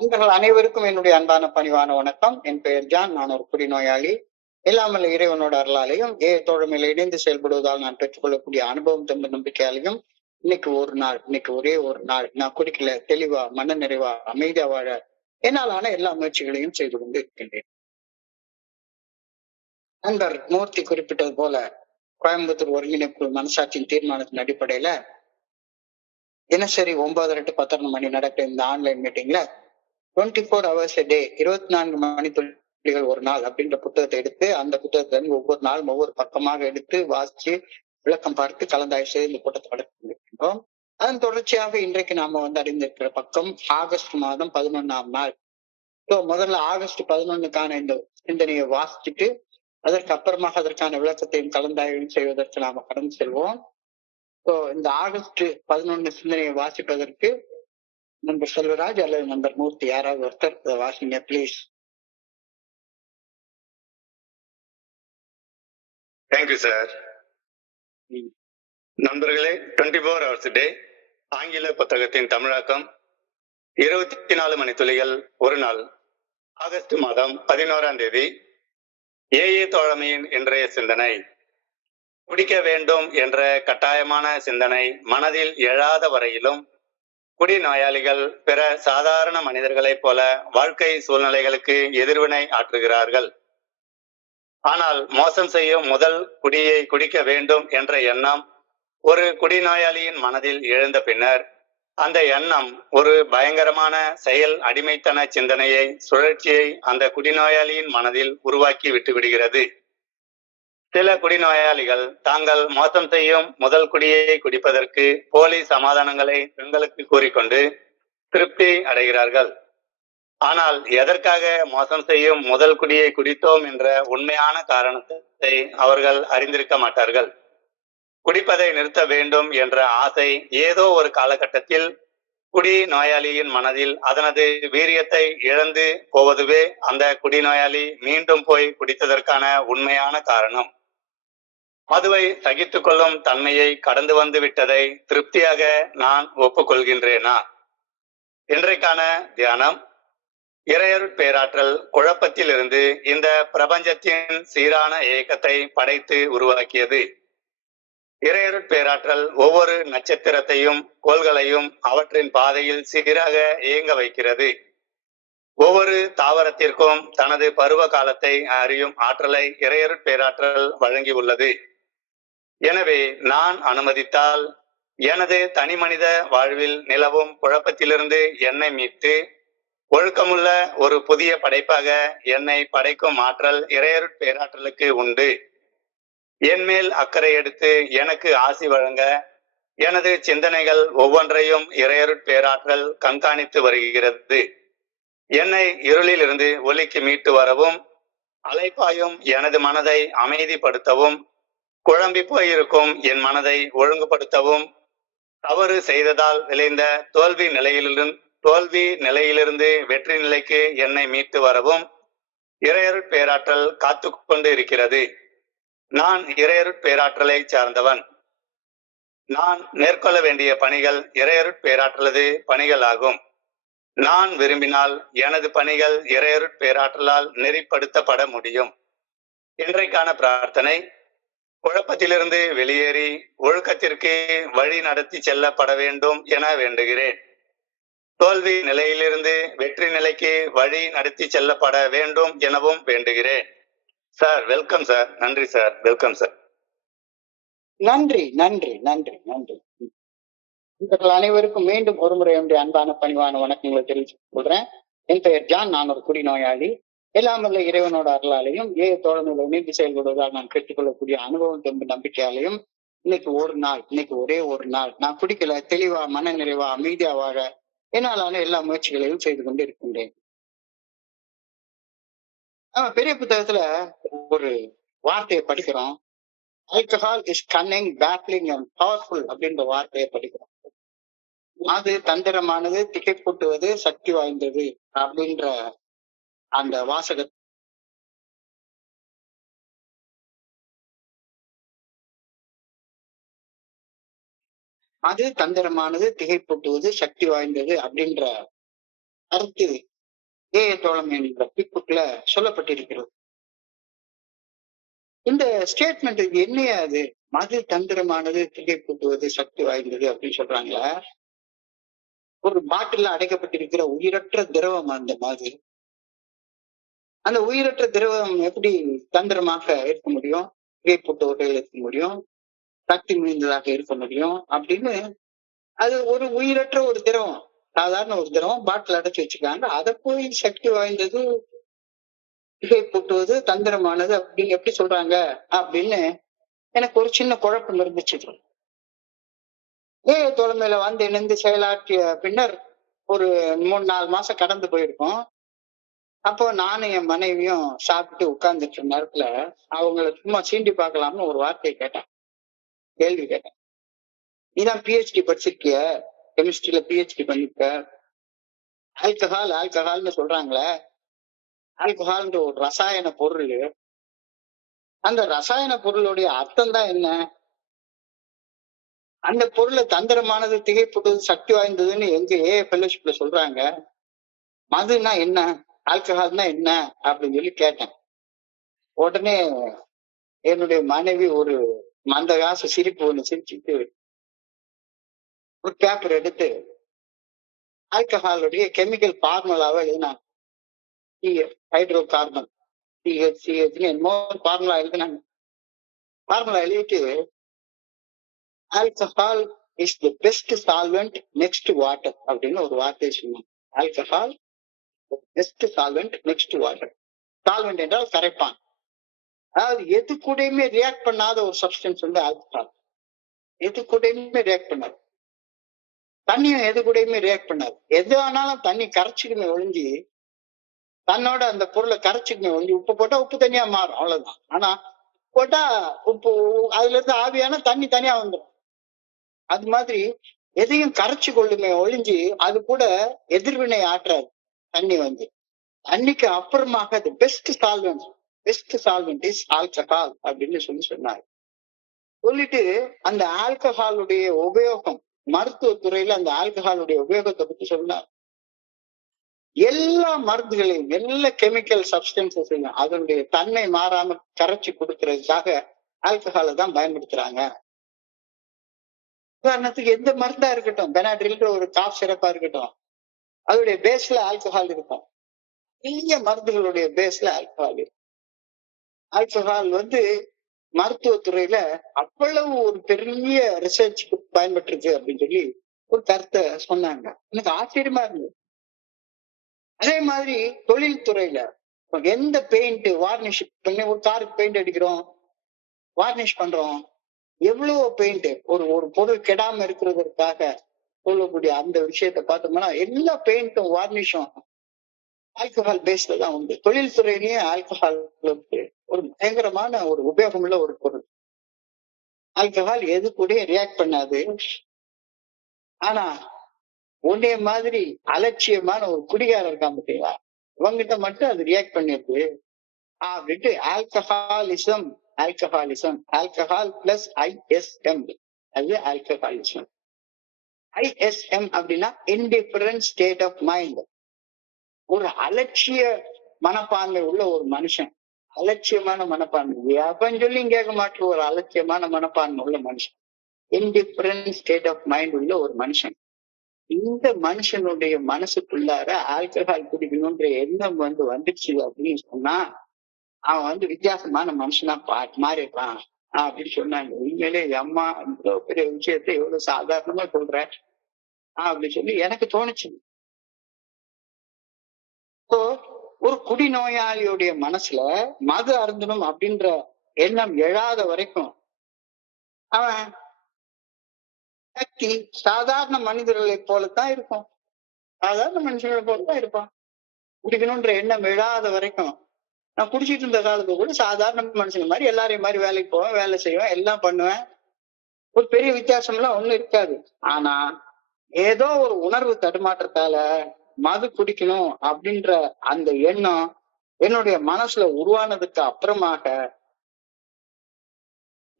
நண்பர்கள் அனைவருக்கும் என்னுடைய அன்பான பணிவான வணக்கம். என் பெயர் ஜான். நான் ஒரு குடிநோயாளி. எல்லாமல்ல இறைவனோட அருளாலையும் தோழமையில இணைந்து செயல்படுவதால் நான் பெற்றுக்கொள்ளக்கூடிய அனுபவம் தந்த நம்பிக்கையாலையும் இன்னைக்கு ஒரே ஒரு நாள் நான் குடிக்கல, தெளிவா, மன நிறைவா, அமைதியா வாழ என்னாலான எல்லா முயற்சிகளையும் செய்து கொண்டு இருக்கின்றேன். நண்பர் மூர்த்தி குறிப்பிட்டது போல கோயம்புத்தூர் ஒருங்கிணைப்பு மனசாட்சியின் தீர்மானத்தின் அடிப்படையில தினசரி 9:30 to 11 மணி நடக்கிற இந்த ஆன்லைன் மீட்டிங்ல 24 hours a day, 24 மணித்துளிகள் ஒரு நாள் அப்படின்ற புத்தகத்தை எடுத்து அந்த புத்தகத்துல இருந்து ஒவ்வொரு நாளும் ஒவ்வொரு பக்கமாக எடுத்து வாசிச்சு விளக்கம் பார்த்து கலந்தாய்வு செய்து இந்த கூட்டத்தை நடத்திருக்கின்றோம். அதன் தொடர்ச்சியாக இன்றைக்கு நாம அறிந்திருக்கிற பக்கம் ஆகஸ்ட் மாதம் 11ஆம் நாள். முதல்ல ஆகஸ்ட் 11க்கான இந்த சிந்தனையை வாசிச்சுட்டு அதற்கு அப்புறமாக அதற்கான விளக்கத்தையும் கலந்தாய்வு செய்வதற்கு நாம கடந்து செல்வோம். இந்த ஆகஸ்ட் 11 சிந்தனையை வாசிப்பதற்கு நண்பர் செல்வராஜ் அல்லது நண்பர் மூர்த்தி யாராவது ஒருத்தர் வாசிங்க பிளீஸ். Thank you sir. நண்பர்களே, 24 hours a day ஆங்கில புத்தகத்தின் தமிழாக்கம் 24 மணித்துளிகள் ஒரு நாள். ஆகஸ்ட் மாதம் 11ஆம் தேதி. தோழமையின் இன்றைய சிந்தனை. குடிக்க வேண்டும் என்ற கட்டாயமான சிந்தனை மனதில் எழாத வரையிலும் குடிநோயாளிகள் பிற சாதாரண மனிதர்களைப் போல வாழ்க்கை சூழ்நிலைகளுக்கு எதிர்வினை ஆற்றுகிறார்கள். ஆனால் மோசம் செய்யும் முதல் குடியை குடிக்க வேண்டும் என்ற எண்ணம் ஒரு குடிநோயாளியின் மனதில் எழுந்த பின்னர் அந்த எண்ணம் ஒரு பயங்கரமான செயல் அடிமைத்தன சிந்தனையை, சுழற்சியை அந்த குடிநோயாளியின் மனதில் உருவாக்கி விட்டுவிடுகிறது. சில குடிநோயாளிகள் தாங்கள் மோசம் செய்யும் முதல் குடியை குடிப்பதற்கு போலி சமாதானங்களை தங்களுக்கு கூறிக்கொண்டு திருப்தி அடைகிறார்கள். ஆனால் எதற்காக மோசம் செய்யும் முதல் குடியை குடித்தோம் என்ற உண்மையான காரணத்தை அவர்கள் அறிந்திருக்க மாட்டார்கள். குடிப்பதை நிறுத்த வேண்டும் என்ற ஆசை ஏதோ ஒரு காலகட்டத்தில் குடி நோயாளியின் மனதில் அதனது வீரியத்தை இழந்து போவதுவே அந்த குடிநோயாளி மீண்டும் போய் குடித்ததற்கான உண்மையான காரணம். மதுவை சகித்துக் கொள்ளும் தன்மையை கடந்து வந்து விட்டதை திருப்தியாக நான் ஒப்புக்கொள்கின்றேனா? இன்றைக்கான தியானம். இறையருட் பேராற்றல் குழப்பத்தில் இருந்து இந்த பிரபஞ்சத்தின் சீரான இயக்கத்தை படைத்து உருவாக்கியது. இறையருட் பேராற்றல் ஒவ்வொரு நட்சத்திரத்தையும் கோள்களையும் அவற்றின் பாதையில் சீராக இயங்க வைக்கிறது. ஒவ்வொரு தாவரத்திற்கும் தனது பருவ காலத்தை அறியும் ஆற்றலை இறையருட் பேராற்றல் வழங்கியுள்ளது. எனவே நான் அனுமதித்தால் எனது தனி மனித வாழ்வில் நிலவும் குழப்பத்திலிருந்து என்னை மீட்டு ஒழுக்கமுள்ள ஒரு புதிய படைப்பாக என்னை படைக்கும் ஆற்றல் இறையருட் பேராற்றலுக்கு உண்டு. என் மேல் அக்கறை எடுத்து எனக்கு ஆசி வழங்க எனது சிந்தனைகள் ஒவ்வொன்றையும் இறையருட் பேராற்றல் கண்காணித்து வருகிறது. என்னை இருளில் இருந்து ஒளிக்கு மீட்டு வரவும், அலைப்பாயும் எனது மனதை அமைதிப்படுத்தவும், குழம்பி போயிருக்கும் என் மனதை ஒழுங்குபடுத்தவும், தவறு செய்ததால் விளைந்த தோல்வி நிலையிலிருந்து வெற்றி நிலைக்கு என்னை மீட்டு வரவும் இறையருட் பேராற்றல் காத்து கொண்டு இருக்கிறது. நான் இறையருட் பேராற்றலை சார்ந்தவன். நான் மேற்கொள்ள வேண்டிய பணிகள் இறையருட் பேராற்றலது பணிகள் ஆகும். நான் விரும்பினால் எனது பணிகள் இறையருட் பேராற்றலால் நெறிப்படுத்தப்பட முடியும். இன்றைக்கான பிரார்த்தனை. குழப்பத்திலிருந்து வெளியேறி ஒழுக்கத்திற்கு வழி நடத்தி செல்லப்பட வேண்டும் என வேண்டுகிறேன். தோல்வி நிலையிலிருந்து வெற்றி நிலைக்கு வழி நடத்தி செல்லப்பட வேண்டும் எனவும் வேண்டுகிறேன். Sir, welcome sir. நன்றி சார். Welcome sir. நன்றி நன்றி நன்றி நன்றி. இவர்கள் அனைவருக்கும் மீண்டும் ஒருமுறை என்னுடைய அன்பான பணிவான வணக்கங்களை தெரிவித்துக் கொள்றேன். என் பெயர் ஜான். நான் ஒரு குடிநோயாளி. எல்லாமல்ல இறைவனோட அருளாலையும் தோழமையில இணைந்து செயல்படுவதால் நான் பெற்றுக்கொள்ளக்கூடிய அனுபவம் தந்த நம்பிக்கையாலையும் இன்னைக்கு ஒரே ஒரு நாள் நான் குடிக்கல, தெளிவா, மன நிறைவா, அமைதியா வாழ என்னாலான எல்லா முயற்சிகளையும் செய்து கொண்டு இருக்கின்றேன். பெரிய புத்தகத்துல ஒரு வார்த்தையை படிக்கிறோம். Alcohol is Canning, battling and powerful அப்படின்ற வார்த்தையை படிக்கிறோம். அது தந்திரமானது, திகைப்பூட்டுவது, சக்தி வாய்ந்தது அப்படின்ற அந்த வாசக அது தந்திரமானது, திகைப்பூட்டுவது, சக்தி வாய்ந்தது அப்படின்ற கருத்து ஏ தோழமை என்ற பிக்குல சொல்லப்பட்டிருக்கிறது. இந்த ஸ்டேட்மெண்ட் என்னையா அது? மது தந்திரமானது, திகைப்பூட்டுவது, சக்தி வாய்ந்தது அப்படின்னு சொல்றாங்களா? ஒரு பாட்டில்ல அடைக்கப்பட்டிருக்கிற உயிரற்ற திரவம் அந்த மது. அந்த உயிரற்ற திரவம் எப்படி தந்திரமாக இருக்க முடியும்? திகைப்பூட்ட வகையில் இருக்க முடியும், சக்தி மிகுந்ததாக இருக்க முடியும் அப்படின்னு. அது ஒரு உயிரற்ற ஒரு திரவம், சாதாரண ஒரு திரவம் பாட்டில் அடைச்சு வச்சிருக்காங்க. அதை போய் சக்தி வாய்ந்தது, திகைப்பூட்டுவது, தந்திரமானது அப்படின்னு எப்படி சொல்றாங்க அப்படின்னு எனக்கு ஒரு சின்ன குழப்பம் இருந்துச்சு. தோழமையில வந்து இணைந்து செயலாற்றிய பின்னர் ஒரு 3-4 மாசம் கடந்து போயிருக்கோம். அப்போ நானும் என் மனைவியும் சாப்பிட்டு உட்கார்ந்துட்டு இருந்த நேரத்துல அவங்கள சும்மா சீண்டி பார்க்கலாம்னு ஒரு வார்த்தையை கேட்டேன், கேள்வி கேட்டேன். நீதான் பிஹெச்டி படிச்சிருக்கிய, கெமிஸ்ட்ரியில பிஹெச்டி பண்ணிருக்க, ஆல்கஹால்னு சொல்றாங்களே, ஆல்கஹால்ன்ற ஒரு ரசாயன பொருள், அந்த ரசாயன பொருளுடைய அர்த்தம் தான் என்ன? அந்த பொருளை தந்திரமானது, திகைப்புட்டது, சக்தி வாய்ந்ததுன்னு எங்க ஃபெல்லோஷிப்ல சொல்றாங்க. மதுன்னா என்ன, ஆல்கஹால்னா என்ன அப்படின்னு சொல்லி கேட்டேன். உடனே என்னுடைய மனைவி ஒரு மந்தகாச சிரிப்பு ஒண்ணு சிரிச்சுட்டு ஒரு பேப்பர் எடுத்து ஆல்கஹாலுடைய கெமிக்கல் ஃபார்முலாவை எழுதினாங்க. ஹைட்ரோ கார்பன், CH என்னமோ ஃபார்முலா எழுதினாங்க. ஃபார்முலா எழுதிட்டு alcohol is the best solvent next water அப்படின்னு ஒரு வார்த்தையை சொன்னாங்க. Alcohol best solvent next water. Solvent என்றால் கரைப்பான். அதாவது எது கூடயுமே ரியாக்ட் பண்ணாத ஒரு சப்ஸ்டன்ஸ் வந்து ஆல்கஹால். எது கூடயுமே ரியாக்ட் பண்ணாது. தண்ணியும் எது கூடயுமே ரியாக்ட் பண்ணாது. எது ஆனாலும் தண்ணி கரைச்சிக்குமே ஒழிஞ்சு, தன்னோட அந்த பொருளை கரைச்சிக்குமே ஒழிஞ்சு, உப்பு போட்டா உப்பு தனியா மாறும், அவ்வளவுதான். ஆனா போட்டா உப்பு அதுல இருந்து ஆவியான தண்ணி தனியா வந்துடும். அது மாதிரி எதையும் கரைச்சு கொள்ளுமே ஒழிஞ்சு அது கூட எதிர்வினை ஆற்றாது. தண்ணி வந்து தண்ணிக்கு அப்புறமாக பெஸ்ட் சால்வெண்ட் இஸ் ஆல்கஹால் அப்படின்னு சொன்னார். சொல்லிட்டு அந்த ஆல்கஹாலுடைய உபயோகம், மருத்துவத்துறையில அந்த ஆல்கஹாலுடைய உபயோகத்தை பத்தி சொன்னார். எல்லா மருந்துகளையும், எல்லா கெமிக்கல் சப்ஸ்டன்சஸையும் அதனுடைய தன்மை மாறாம கரைச்சி கொடுக்கறதுக்காக ஆல்கஹாலை தான் பயன்படுத்துறாங்க. உதாரணத்துக்கு எந்த மருந்தா இருக்கட்டும், பெனாட்ரில்ன்ற ஒரு காஃப் சிரப்பா இருக்கட்டும், அதோடைய பேஸ்ல ஆல்கஹால் இருக்கும். நிறைய மருந்துகளுடைய பேஸ்ல ஆல்கஹால் இருக்கும். ஆல்கஹால் வந்து மருத்துவத்துறையில அவ்வளவு ஒரு பெரிய ரிசர்ச்சுக்கு பயன்பட்டிருக்கு அப்படின்னு சொல்லி ஒரு கருத்தை சொன்னாங்க. எனக்கு ஆச்சரியமா இருந்தது. அதே மாதிரி தொழில்துறையில எந்த பெயிண்ட் வார்னிஷ் பண்ணி, ஒரு காருக்கு பெயிண்ட் அடிக்கிறோம், வார்னிஷ் பண்றோம், எவ்வளவு பெயிண்ட் ஒரு ஒரு பொருள் கெடாம இருக்கிறதற்காக சொல்லக்கூடிய அந்த விஷயத்த பார்த்தோம்னா எல்லா பெயிண்டும் வார்னிஷும் ஆல்கஹால் பேஸ்ல தான் உண்டு. தொழில்துறையிலேயே ஆல்கஹால் ஒரு பயங்கரமான ஒரு உபயோகம் உள்ள ஒரு பொருள். ஆல்கஹால் எது கூட ரியாக்ட் பண்ணாது. ஆனா உன்னைய மாதிரி அலட்சியமான ஒரு குடிகாரர் இருக்கான் பார்த்தீங்களா, இவங்கிட்ட மட்டும் அது ரியாக்ட் பண்ணிருக்கு அப்படின்ட்டு ஆல்கஹால் பிளஸ் ISM, அது ஆல்கஹாலிசம். ISM அப்படின்னா இன்டிஃபரன்ட் ஸ்டேட் ஆஃப் மைண்ட். ஒரு அலட்சிய மனப்பான்மை உள்ள ஒரு மனுஷன், அலட்சியமான மனப்பான்மை, எவன் சொல்லியும் கேட்க மாட்டேன், ஒரு அலட்சியமான மனப்பான்மை உள்ள மனுஷன், இன்டிஃபரன்ட் ஸ்டேட் ஆஃப் மைண்ட் உள்ள ஒரு மனுஷன். இந்த மனுஷனுடைய மனசுக்குள்ளார ஆல்கஹால் குடிக்கணும்ன்ற எண்ணம் வந்துடுச்சு அப்படின்னு சொன்னா அவன் வித்தியாசமான மனுஷனா மாறிடுறான் அப்படின்னு சொன்னாங்க. உண்மையிலே அம்மா இவ்வளவு பெரிய விஷயத்த எவ்வளவு சாதாரணமா சொல்ற அப்படின்னு சொல்லி எனக்கு தோணுச்சு. இப்போ ஒரு குடிநோயாளியுடைய மனசுல மது அருந்தணும் அப்படின்ற எண்ணம் எழாத வரைக்கும் அவன் சாதாரண மனிதர்களை போலத்தான் இருக்கும். சாதாரண மனுஷர்களை போலத்தான் இருப்பான். குடிக்கணும்ன்ற எண்ணம் எழாத வரைக்கும் நான் குடிச்சிட்டு இருந்த காலத்துல கூட சாதாரண மனுஷங்க மாதிரி எல்லாரையும் மாதிரி வேலைக்கு போவேன், வேலை செய்வேன், எல்லாம் பண்ணுவேன். ஒரு பெரிய வித்தியாசம் எல்லாம் ஒண்ணும் இருக்காது. ஆனா ஏதோ ஒரு உணர்வு தடுமாற்றத்தால மது குடிக்கணும் அப்படின்ற அந்த எண்ணம் என்னுடைய மனசுல உருவானதுக்கு அப்புறமாக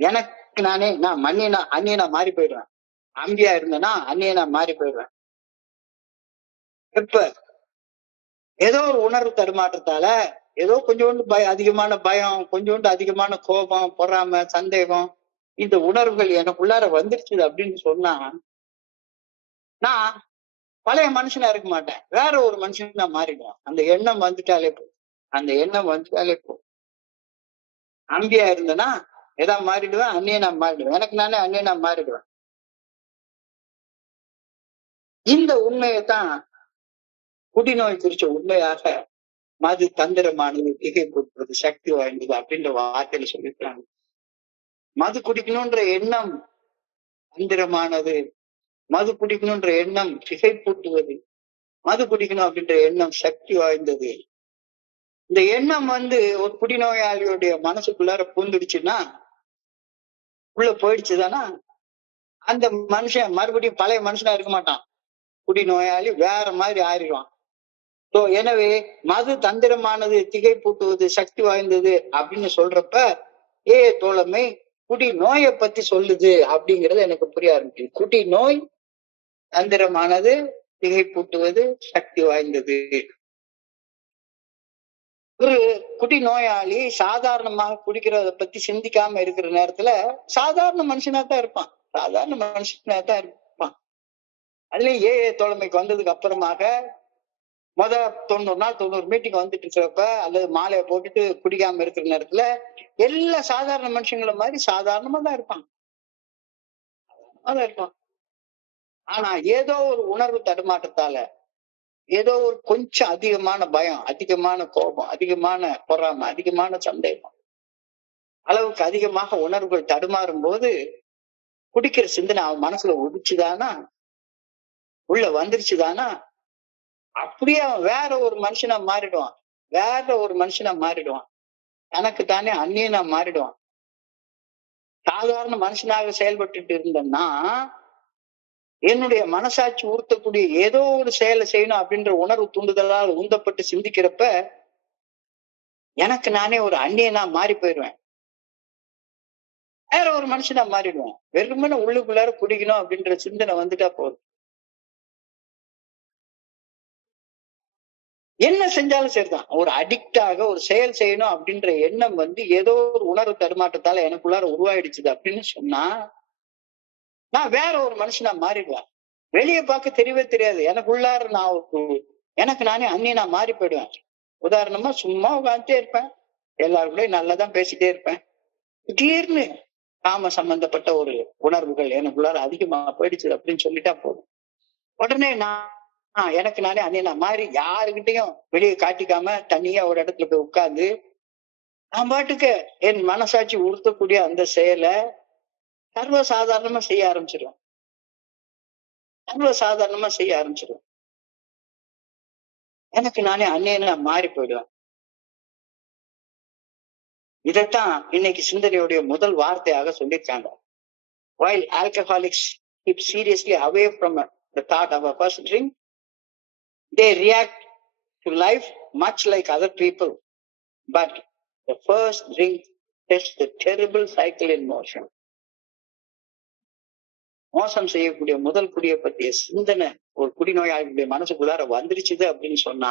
எனக்கு நானே நான் அந்நியனா மாறி போயிடுவேன். அம்பியா இருந்தேன்னா அந்நியனா மாறி போயிடுவேன். எப்ப ஏதோ ஒரு உணர்வு தடுமாற்றத்தால, ஏதோ கொஞ்சோண்டு அதிகமான பயம், கொஞ்சோண்டு அதிகமான கோபம், பொறாமை, சந்தேகம், இந்த உணர்வுகள் எனக்குள்ளார வந்துருச்சு அப்படின்னு சொன்னா, நான் பழைய மனுஷனா இருக்க மாட்டேன். வேற ஒரு மனுஷனா மாறிடுவேன். அந்த எண்ணம் வந்துட்டாலே போதும். அந்த எண்ணம் வந்துட்டாலே போதும். அம்பியா இருந்தேன்னா எதா மாறிடுவேன், அந்நியனா மாறிடுவேன். எனக்கு நானே அந்நியனா மாறிடுவேன். இந்த உண்மையைத்தான் குடிநோய் குறிச்ச உண்மையாக மது தந்திரமானது, திகைப்படுத்துவது, சக்தி வாய்ந்தது அப்படின்ற வார்த்தையில சொல்லியிருக்காங்க. மது குடிக்கணும்ன்ற எண்ணம் தந்திரமானது, மது குடிக்கணும்ன்ற எண்ணம் திகைப்பூட்டுவது, மது குடிக்கணும் அப்படின்ற எண்ணம் சக்தி வாய்ந்தது. இந்த எண்ணம் ஒரு குடிநோயாளியுடைய மனசுக்குள்ளார பூந்துடுச்சுன்னா, உள்ள போயிடுச்சுதானா, அந்த மனுஷன் மறுபடியும் பழைய மனுஷனா இருக்க மாட்டான். குடிநோயாளி வேற மாதிரி ஆறிடுவான். எனவே மது தந்திரமானது, திகைப்பூட்டுவது, சக்தி வாய்ந்தது அப்படின்னு சொல்றப்ப, தோழமை குடி நோயை பத்தி சொல்லுது அப்படிங்கிறது எனக்கு புரிய ஆரம்பிக்குது. குடி நோய் தந்திரமானது, திகைப்பூட்டுவது, சக்தி வாய்ந்தது. ஒரு குடி நோயாளி சாதாரணமாக குடிக்கிறத பத்தி சிந்திக்காம இருக்கிற நேரத்துல சாதாரண மனுஷனா தான் இருப்பான். சாதாரண மனுஷனா தான் இருப்பான். அதுலயும் தோழமைக்கு வந்ததுக்கு அப்புறமாக 90 நாள் 90 மீட்டிங் வந்துட்டு இருக்கிறப்ப, அல்லது மாலையை போட்டுட்டு குடிக்காம இருக்கிற நேரத்துல எல்லா சாதாரண மனுஷங்களை மாதிரி சாதாரணமா தான் இருப்பான். அதான் இருப்பான். ஆனா ஏதோ ஒரு உணர்வு தடுமாற்றத்தால, ஏதோ ஒரு கொஞ்சம் அதிகமான பயம், அதிகமான கோபம், அதிகமான பொறாமை, அதிகமான சந்தேகம், அளவுக்கு அதிகமாக உணர்வுகள் தடுமாறும் போது குடிக்கிற சிந்தனை அவன் மனசுல உதிச்சுதானா, உள்ள வந்துருச்சுதானா, அப்படியே அவன் வேற ஒரு மனுஷனா மாறிடுவான். வேற ஒரு மனுஷனா மாறிடுவான். தனக்கு தானே அந்நியனா மாறிடுவான். சாதாரண மனுஷனாக செயல்பட்டு இருந்தேன்னா, என்னுடைய மனசாட்சி உறுத்தக்கூடிய ஏதோ ஒரு செயலை செய்யணும் அப்படின்ற உணர்வு தூண்டுதலால் உந்தப்பட்டு சிந்திக்கிறப்ப, எனக்கு நானே ஒரு அந்நியனா மாறி போயிடுவேன். வேற ஒரு மனுஷனா மாறிடுவேன். வெறுமனே உள்ளுக்குள்ளார குடிக்கணும் அப்படின்ற சிந்தனை வந்துட்டா போதும். என்ன செஞ்சாலும் சரிதான். ஒரு அடிக்டாக ஒரு செயல் செய்யணும் அப்படின்ற எண்ணம் ஏதோ ஒரு உணர்வு தடுமாற்றத்தால எனக்குள்ளார உருவாயிடுச்சுது அப்படின்னு சொன்னா, நான் வேற ஒரு மனுஷனா மாறிடுவேன். வெளியே பார்க்க தெரியவே தெரியாது. எனக்குள்ளார எனக்கு நானே அந்நியனா மாறி போயிடுவேன். உதாரணமா சும்மா உட்காந்துட்டே இருப்பேன். எல்லாருக்கூடயும் நல்லதான் பேசிட்டே இருப்பேன். திடீர்னு காம சம்பந்தப்பட்ட ஒரு உணர்வுகள் எனக்குள்ளார அதிகமா போயிடுச்சு அப்படின்னு சொல்லிட்டா போதும். உடனே நான் எனக்கு நானே அந்நியனா மாறி யாருகிட்டையும் வெளியே காட்டிக்காம தனியா ஒரு இடத்துல போய் உட்கார்ந்து நான் பாட்டுக்கு என் மனசாட்சி உறுத்தக்கூடிய அந்த செயலை சர்வசாதாரணமா செய்ய ஆரம்பிச்சிருவேன். சர்வசாதாரணமா செய்ய ஆரம்பிச்சிருவேன். எனக்கு நானே அந்நியனா மாறி போயிடுவேன். இதைத்தான் இன்னைக்கு சிந்தனையுடைய முதல் வார்த்தையாக சொல்லியிருக்காங்க. While alcoholics keep seriously away from the thought of a first drink, they react to life much like other people. But the first drink sets the terrible cycle in motion. மோசம் செய்யக்கூடிய முதல் குடியை பற்றிய சிந்தனை ஒரு குடிநோயாளிகளுடைய மனசுக்குள்ளார வந்துருச்சுது அப்படின்னு சொன்னா,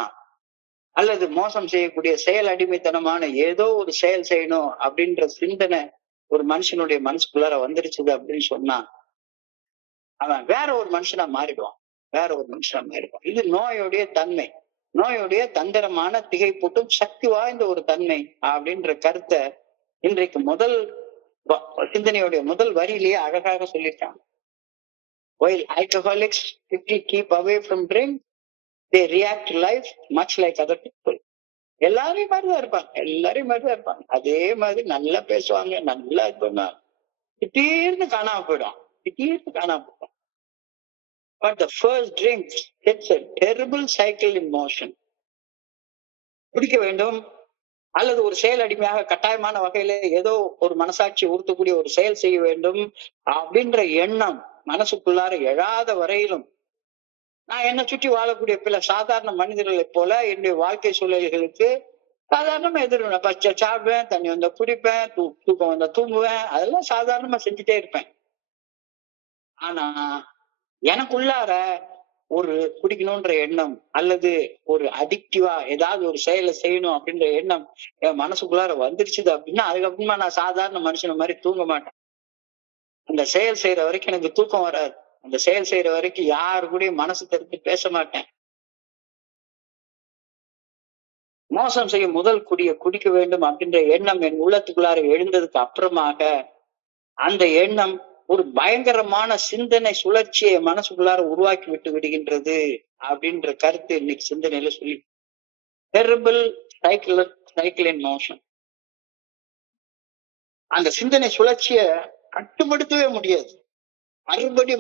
அல்லது மோசம் செய்யக்கூடிய செயல் அடிமைத்தனமான ஏதோ ஒரு செயல் செய்யணும் அப்படின்ற சிந்தனை ஒரு மனுஷனுடைய மனசுக்குள்ளார வந்துருச்சுது அப்படின்னு சொன்னா, அவன் வேற ஒரு மனுஷனா மாறிடுவான். வேற ஒரு மனுஷனா மாறிடுவான். இது நோயுடைய தன்மை. நோயுடைய தந்திரமான திகைப்பூட்டும் சக்தி வாய்ந்த ஒரு தன்மை அப்படின்ற கருத்தை இன்றைக்கு முதல் சிந்தனையுடைய முதல் வரியிலேயே அழகாக சொல்லியிருக்காங்க. While alcoholics strictly keep away from drink, they react to life much like other people. எல்லாரையும் மாதிரிதான் இருப்பாங்க. எல்லாரையும் மாதிரிதான் இருப்பாங்க. அதே மாதிரி நல்லா பேசுவாங்க, நல்லா இருப்பாங்க. திடீர்னு காணாம போயிடும். திடீர்னு காணாம போயிடும். But the first drink sets a terrible cycle in motion. குடிக்க வேண்டும் அல்லது ஒரு செயல் அடிமையாக கட்டாயமான வகையில ஏதோ ஒரு மனசாட்சி உறுத்தக்கூடிய ஒரு செயல் செய்ய வேண்டும் அப்படின்ற எண்ணம் மனசுக்குள்ளார எழாத வரையிலும் நான் என்னை சுற்றி வாழக்கூடிய பிற சாதாரண மனிதர்களைப் போல என்னுடைய வாழ்க்கை சூழல்களுக்கு சாதாரணமா எதிர்வேன். பச்சை சாப்பிடுவேன், தண்ணி வந்தா குடிப்பேன், தூக்கம் வந்தா தூங்குவேன், அதெல்லாம் சாதாரணமா செஞ்சுட்டே இருப்பேன். ஆனா எனக்குள்ளார ஒரு குடிக்கணும்ன்ற எண்ணம் அல்லது ஒரு அடிக்டிவா ஏதாவது ஒரு செயலை செய்யணும் அப்படின்ற எண்ணம் என் மனசுக்குள்ளார வந்துருச்சுது அப்படின்னா அதுக்கப்புறமா நான் சாதாரண மனுஷன மாதிரி தூங்க மாட்டேன். அந்த செயல் செய்யற வரைக்கும் எனக்கு தூக்கம் வராது. அந்த செயல் செய்யற வரைக்கும் யாரு கூடயும் மனசு திறந்து பேச மாட்டேன். மோசம் செய்யும் முதல் குடிய குடிக்க வேண்டும் அப்படின்ற எண்ணம் என் உள்ளத்துக்குள்ளார எழுந்ததுக்கு அப்புறமாக அந்த எண்ணம் ஒரு பயங்கரமான சிந்தனை சுழற்சியை மனசுக்குள்ளார உருவாக்கி விட்டு விடுகின்றது அப்படின்ற கருத்து இன்னைக்கு சிந்தனையில சொல்லி டெரிபிள் சைக்கிள் இன் மோஷன். அந்த சிந்தனை சுழற்சிய கட்டுப்படுத்தவே முடியாது.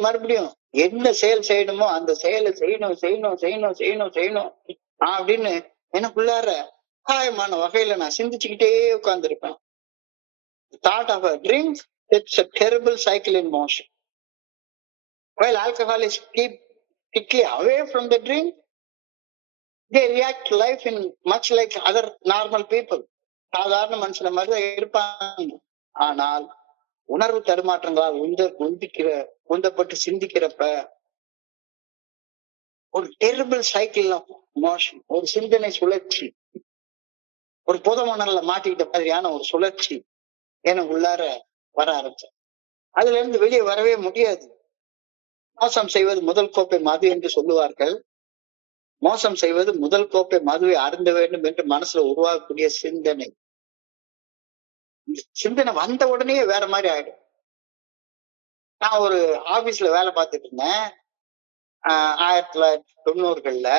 மறுபடியும் என்ன செயல் செய்யணுமோ அந்த செயலை செய்யணும் செய்யணும் செய்யணும் செய்யணும் செய்யணும் அப்படின்னு எனக்குள்ளார காயமான வகையில நான் சிந்திச்சுக்கிட்டே உட்கார்ந்துருப்பேன். Thought of a drink, it's a terrible cycle in motion. While alcoholics keep quickly away from the drink, they react to life in much like other normal people. சாதாரண மனுஷன மாதிரிதான் இருப்பாங்க. ஆனால் உணர்வு தடுமாற்றங்களால் உந்தப்பட்டு சிந்திக்கிறப்ப ஒரு டெரிபிள் சைக்கிள் ஆஃப் மோஷன், ஒரு சிந்தனை சுழற்சி, ஒரு பொது மணல்ல மாட்டிக்கிட்ட மாதிரியான ஒரு சுழற்சி எனக்கு உள்ளார வர ஆரம்பிச்சேன். அதுல இருந்து வெளியே வரவே முடியாது. மோசம் செய்வது முதல் கோப்பை மது என்று சொல்லுவார்கள். மோசம் செய்வது முதல் கோப்பை மதுவை அருந்த வேண்டும் என்று மனசுல உருவாகக்கூடிய சிந்தனை. சிந்தனை வந்த உடனே வேற மாதிரி ஆயிடும். நான் ஒரு ஆபீஸ்ல வேலை பார்த்துட்டு இருந்தேன் 1990கள்ல.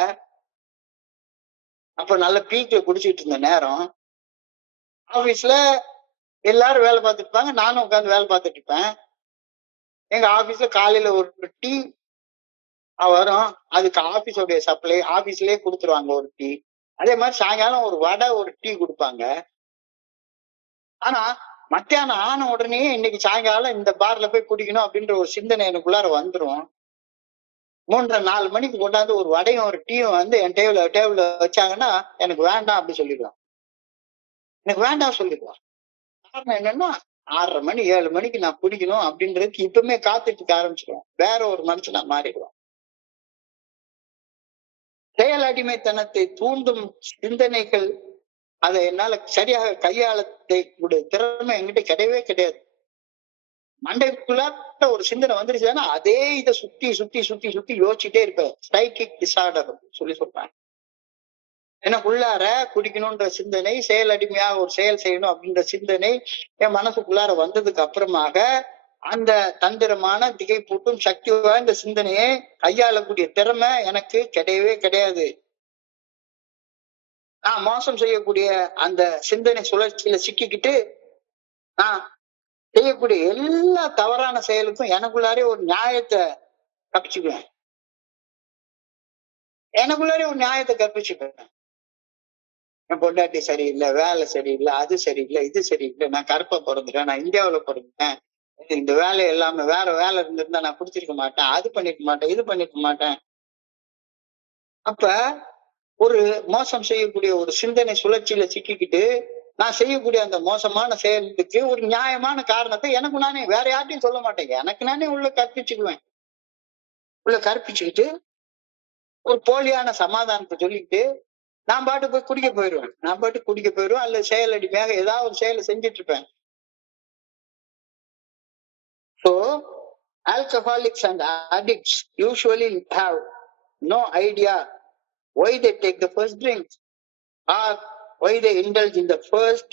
அப்ப நல்ல பீக்ல குடிச்சிட்டு இருந்த நேரம் ஆபீஸ்ல எல்லாரும் வேலை பார்த்துட்டு இருப்பாங்க, நானும் உட்காந்து வேலை பார்த்துட்டு இருப்பேன். எங்க ஆபீஸ்ல காலையில ஒரு டீ வரும், அதுக்கு ஆபீஸோடைய சப்ளை ஆபீஸ்லயே கொடுத்துருவாங்க ஒரு டீ. அதே மாதிரி சாயங்காலம் ஒரு வடை ஒரு டீ கொடுப்பாங்க. ஆனா மத்தியானம் ஆன உடனே இன்னைக்கு சாயங்காலம் இந்த பார்ல போய் குடிக்கணும் அப்படின்ற ஒரு சிந்தனை எனக்குள்ளார வந்துரும். 3:30-4 மணிக்கு கொண்டாந்து ஒரு வடையும் ஒரு டீயும் வந்து என் டேபிள்ல வச்சாங்கன்னா எனக்கு வேண்டாம் அப்படி சொல்லிடுவான். எனக்கு வேண்டாம் சொல்லிடுவான். காரணம் என்னன்னா 6:30 மணி 7 மணிக்கு நான் குடிக்கணும் அப்படின்றதுக்கு இப்பவுமே காத்துட்டு ஆரம்பிச்சிடுவோம். வேற ஒரு மனுஷனா மாறிடுவோம். செயல் அடிமைத்தனத்தை தூண்டும் சிந்தனைகள் அதை என்னால சரியாக கையாளத்தை திறமை என்கிட்ட கிடையவே கிடையாது. மண்டைக்குள்ள ஒரு சிந்தனை வந்துருச்சுன்னா அதே இதை சுத்தி சுத்தி சுத்தி சுத்தி யோசிச்சுட்டே இருப்பேன். சைக்கிக் டிசார்டர் சொல்லி சொல்றாங்க. எனக்குள்ளார குடிக்கணும்ன்ற சிந்தனை, செயல் அடிமையாக ஒரு செயல் செய்யணும் அப்படின்ற சிந்தனை என் மனசுக்குள்ளார வந்ததுக்கு அப்புறமாக அந்த தந்திரமான திகைப்பூட்டும் சக்தி வாய்ந்த சிந்தனையை கையாளக்கூடிய திறமை எனக்கு கிடையவே கிடையாது. நான் மோசம் செய்யக்கூடிய அந்த சிந்தனை சுழற்சியில சிக்கிக்கிட்டு நான் செய்யக்கூடிய எல்லா தவறான செயலுக்கும் எனக்குள்ளாரே ஒரு நியாயத்தை கற்பிச்சுக்குவேன். எனக்குள்ளாரே ஒரு நியாயத்தை கற்பிச்சுக்குவேன். என் பொண்டாட்டி சரியில்லை, வேலை சரியில்லை, அது சரியில்லை, இது சரியில்லை, நான் கருப்பா பிறந்துட்டேன், நான் இந்தியாவுல பிறந்தேன், இந்த வேலை எல்லாமே வேற வேலை இருந்திருந்தா நான் குடிச்சிருக்க மாட்டேன், அது பண்ணிருக்க மாட்டேன், இது பண்ணிருக்க மாட்டேன். அப்ப ஒரு மோசம் செய்யக்கூடிய ஒரு சிந்தனை சுழற்சியில சிக்கிக்கிட்டு நான் செய்யக்கூடிய அந்த மோசமான செயலுக்கு ஒரு நியாயமான காரணத்தை எனக்கு நானே வேற யார்ட்டையும் சொல்ல மாட்டேன், எனக்கு நானே உள்ள கற்பிச்சுக்குவேன். உள்ள கற்பிச்சுக்கிட்டு ஒரு போலியான சமாதானத்தை சொல்லிட்டு நான் பாட்டு போய் குடிக்க போயிடுவேன். அல்லது செயல் அடிமையாக ஏதாவது ஒரு செயலை செஞ்சுட்டு இருப்பேன். So alcoholics and addicts usually have no idea why they take the first drink or why they indulge in the first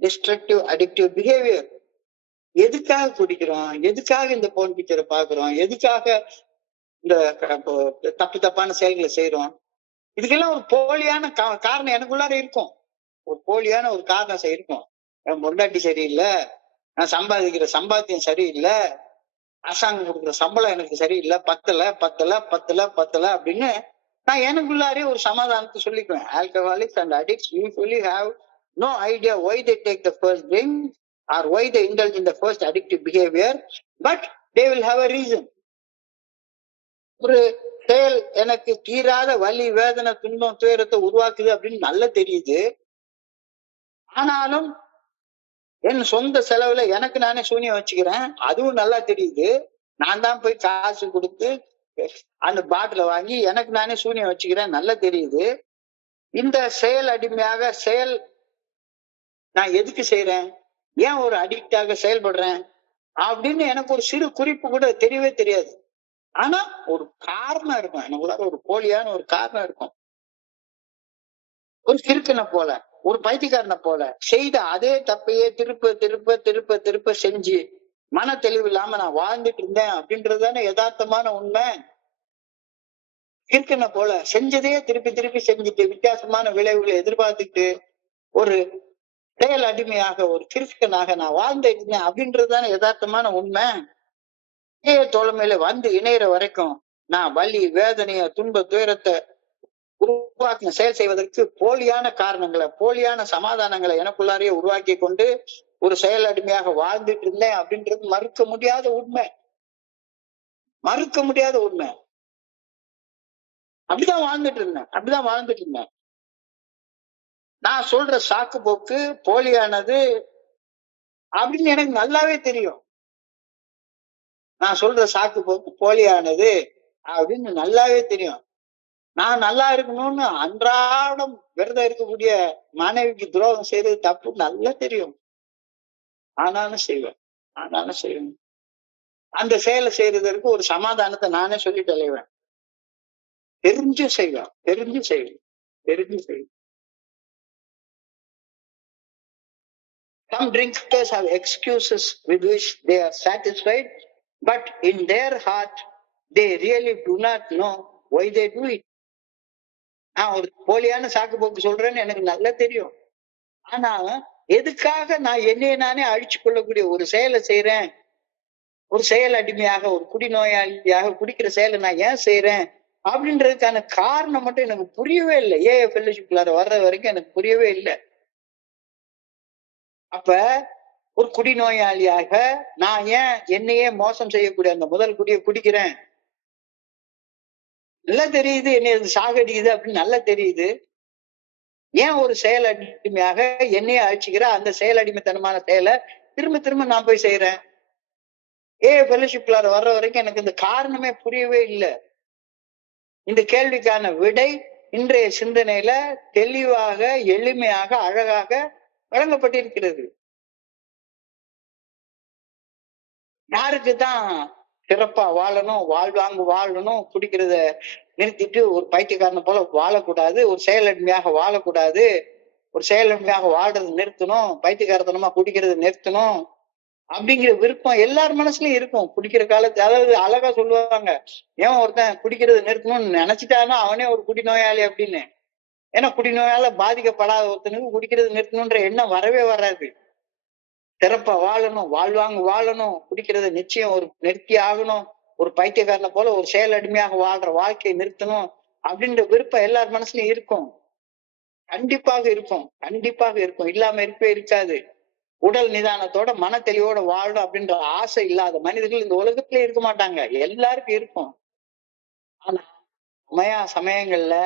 destructive addictive behavior. எதுக்காக குடிக்கிறோம், எதுக்காக இந்த போன் பிக்சரை பாக்குறோம், எதுக்காக இந்த தப்பான செயல்களை செய்யறோம், இதுக்கெல்லாம் ஒரு போலியான காரணம் எனக்குள்ளார இருக்கும். ஒரு போலியான ஒரு காரணம் இருக்கும். என் பொண்டாட்டி சரியில்லை, நான் சம்பாதிக்கிற சம்பாத்தியம் சரியில்லை, அரசாங்கம் கொடுக்குற சம்பளம் எனக்கு சரியில்லை, பத்தல அப்படின்னு நான் எனக்குள்ளாரே ஒரு சமாதானத்தை சொல்லிக்குவேன். Alcoholics and addicts usually have no idea why they take the first drink or why they indulge in the first addictive behavior, but they will have a reason. ஒரு செயல் எனக்கு தீராத வலி, வேதனை, துன்பம், துயரத்தை உருவாக்குது அப்படின்னு நல்லா தெரியுது. ஆனாலும் என் சொந்த செலவுல எனக்கு நானே சூனியம் வச்சுக்கிறேன், அதுவும் நல்லா தெரியுது. நான் தான் போய் காசு கொடுத்து அந்த பாட்டில வாங்கி எனக்கு நானே சூனியம் வச்சுக்கிறேன், நல்லா தெரியுது. இந்த செயல் அடிமையாக நான் எதுக்கு செய்யறேன், ஏன் ஒரு அடிக்டாக செயல்படுறேன் அப்படின்னு எனக்கு ஒரு சிறு குறிப்பு கூட தெரியவே தெரியாது. ஆனா ஒரு காரணம் இருக்கும், எனக்குள்ளார ஒரு போலியான ஒரு காரணம் இருக்கும். ஒரு கிறுக்கனை போல, ஒரு பைத்தியக்காரனை போல செய்த அதே தப்பையே திருப்ப திருப்ப திருப்ப திருப்ப செஞ்சு மன தெளிவு இல்லாம நான் வாழ்ந்துட்டு இருந்தேன் அப்படின்றதுதானே யதார்த்தமான உண்மை. கிறுக்கனை போல செஞ்சதையே திருப்பி திருப்பி செஞ்சுட்டு வித்தியாசமான விளைவுகளை எதிர்பார்த்துட்டு ஒரு செயல் அடிமையாக ஒரு கிறுக்கனாக நான் வாழ்ந்துட்டு இருந்தேன் அப்படின்றதுதானே யதார்த்தமான உண்மை. இணைய தோழமையில வந்து இணையிற வரைக்கும் நான் வலி வேதனைய துன்ப துயரத்தை உருவாக்கின செயல் செய்வதற்கு போலியான காரணங்களை போலியான சமாதானங்களை எனக்குள்ளாரையே உருவாக்கி கொண்டு ஒரு செயல் அடிமையாக வாழ்ந்துட்டு இருந்தேன் அப்படின்றது மறுக்க முடியாத உண்மை. மறுக்க முடியாத உண்மை. அப்படிதான் வாழ்ந்துட்டு இருந்தேன். நான் சொல்ற சாக்கு போக்கு போலியானது அப்படின்னு எனக்கு நல்லாவே தெரியும். நான் சொல்ற சாக்கு போக்கு போலியானது அப்படின்னு நல்லாவே தெரியும். நான் நல்லா இருக்கணும்னு அன்றாடம் விரதம் இருக்கக்கூடிய மனைவிக்கு துரோகம் செய்யறது தப்பு நல்லா தெரியும். ஆனாலும் செய்வேன். அந்த செயலை செய்யறதற்கு ஒரு சமாதானத்தை நானே சொல்லிட்டு அலைவேன். தெரிஞ்சு செய்வேன். Some drinkers have excuses with which they are satisfied, but in their heart they really do not know why they do it. நான் ஒரு போலியான சாக்கு போக்கு சொல்றேன்னு எனக்கு நல்லா தெரியும். ஆனா எதுக்காக நான் என்னைய நானே அழிச்சு கொள்ளக்கூடிய ஒரு செயலை செய்யறேன், ஒரு செயல் அடிமையாக ஒரு குடிநோயாளியாக குடிக்கிற செயலை நான் ஏன் செய்யறேன் அப்படின்றதுக்கான காரணம் மட்டும் எனக்கு புரியவே இல்லை. ஃபெல்லோஷிப்குள்ளார வர்ற வரைக்கும் எனக்கு புரியவே இல்லை. அப்ப ஒரு குடிநோயாளியாக நான் ஏன் என்னையே மோசம் செய்யக்கூடிய அந்த முதல் குடியை குடிக்கிறேன், நல்லா தெரியுது என்னைய சாகடிக்குது அப்படின்னு நல்லா தெரியுது. ஏன் ஒரு செயல் அடிமையாக என்னையே அழிச்சுக்கிற அந்த செயல் அடிமைத்தனமான செயலை திரும்ப திரும்ப நான் போய் செய்யறேன். ஃபெல்லோஷிப்குள்ளார வர்ற வரைக்கும் எனக்கு இந்த காரணமே புரியவே இல்லை. இந்த கேள்விக்கான விடை இன்றைய சிந்தனையில தெளிவாக எளிமையாக அழகாக வழங்கப்பட்டிருக்கிறது. யாருக்குதான் சிறப்பா வாழணும், வாழ்வாங்கு வாழணும், குடிக்கிறத நிறுத்திட்டு ஒரு பைத்தியக்காரனை போல வாழக்கூடாது, ஒரு செயலடிமையாக வாழக்கூடாது, ஒரு செயலடிமையாக வாழ்றது நிறுத்தணும், பைத்தியக்காரத்தனமா குடிக்கிறத நிறுத்தணும் அப்படிங்கிற விருப்பம் எல்லார் மனசுலயும் இருக்கும். குடிக்கிற காலத்து அதாவது அழகா சொல்லுவாங்க, ஏன் ஒருத்தன் குடிக்கிறத நிறுத்தணும்னு நினைச்சிட்டானா அவனே ஒரு குடிநோயாளி அப்படின்னு. ஏன்னா குடிநோயால பாதிக்கப்படாத ஒருத்தனுக்கு குடிக்கிறது நிறுத்தணும்ன்ற எண்ணம் வரவே வராது. சிறப்பா வாழணும், வாழ்வாங்க வாழணும், குடிக்கிறத நிச்சயம் ஒரு நிறுத்தி ஆகணும், ஒரு பைத்தியக்காரனை போல ஒரு செயல் அடிமையாக வாழ்ற வாழ்க்கையை நிறுத்தணும் அப்படின்ற விருப்பம் எல்லார் மனசுலயும் இருக்கும். கண்டிப்பாக இருக்கும். இல்லாம இருக்கவே இருக்காது. உடல் நிதானத்தோட மன தெளிவோட வாழணும் அப்படின்ற ஆசை இல்லாத மனிதர்கள் இந்த உலகத்திலே இருக்க மாட்டாங்க. எல்லாருக்கும் இருக்கும். ஆனா சமயங்கள்ல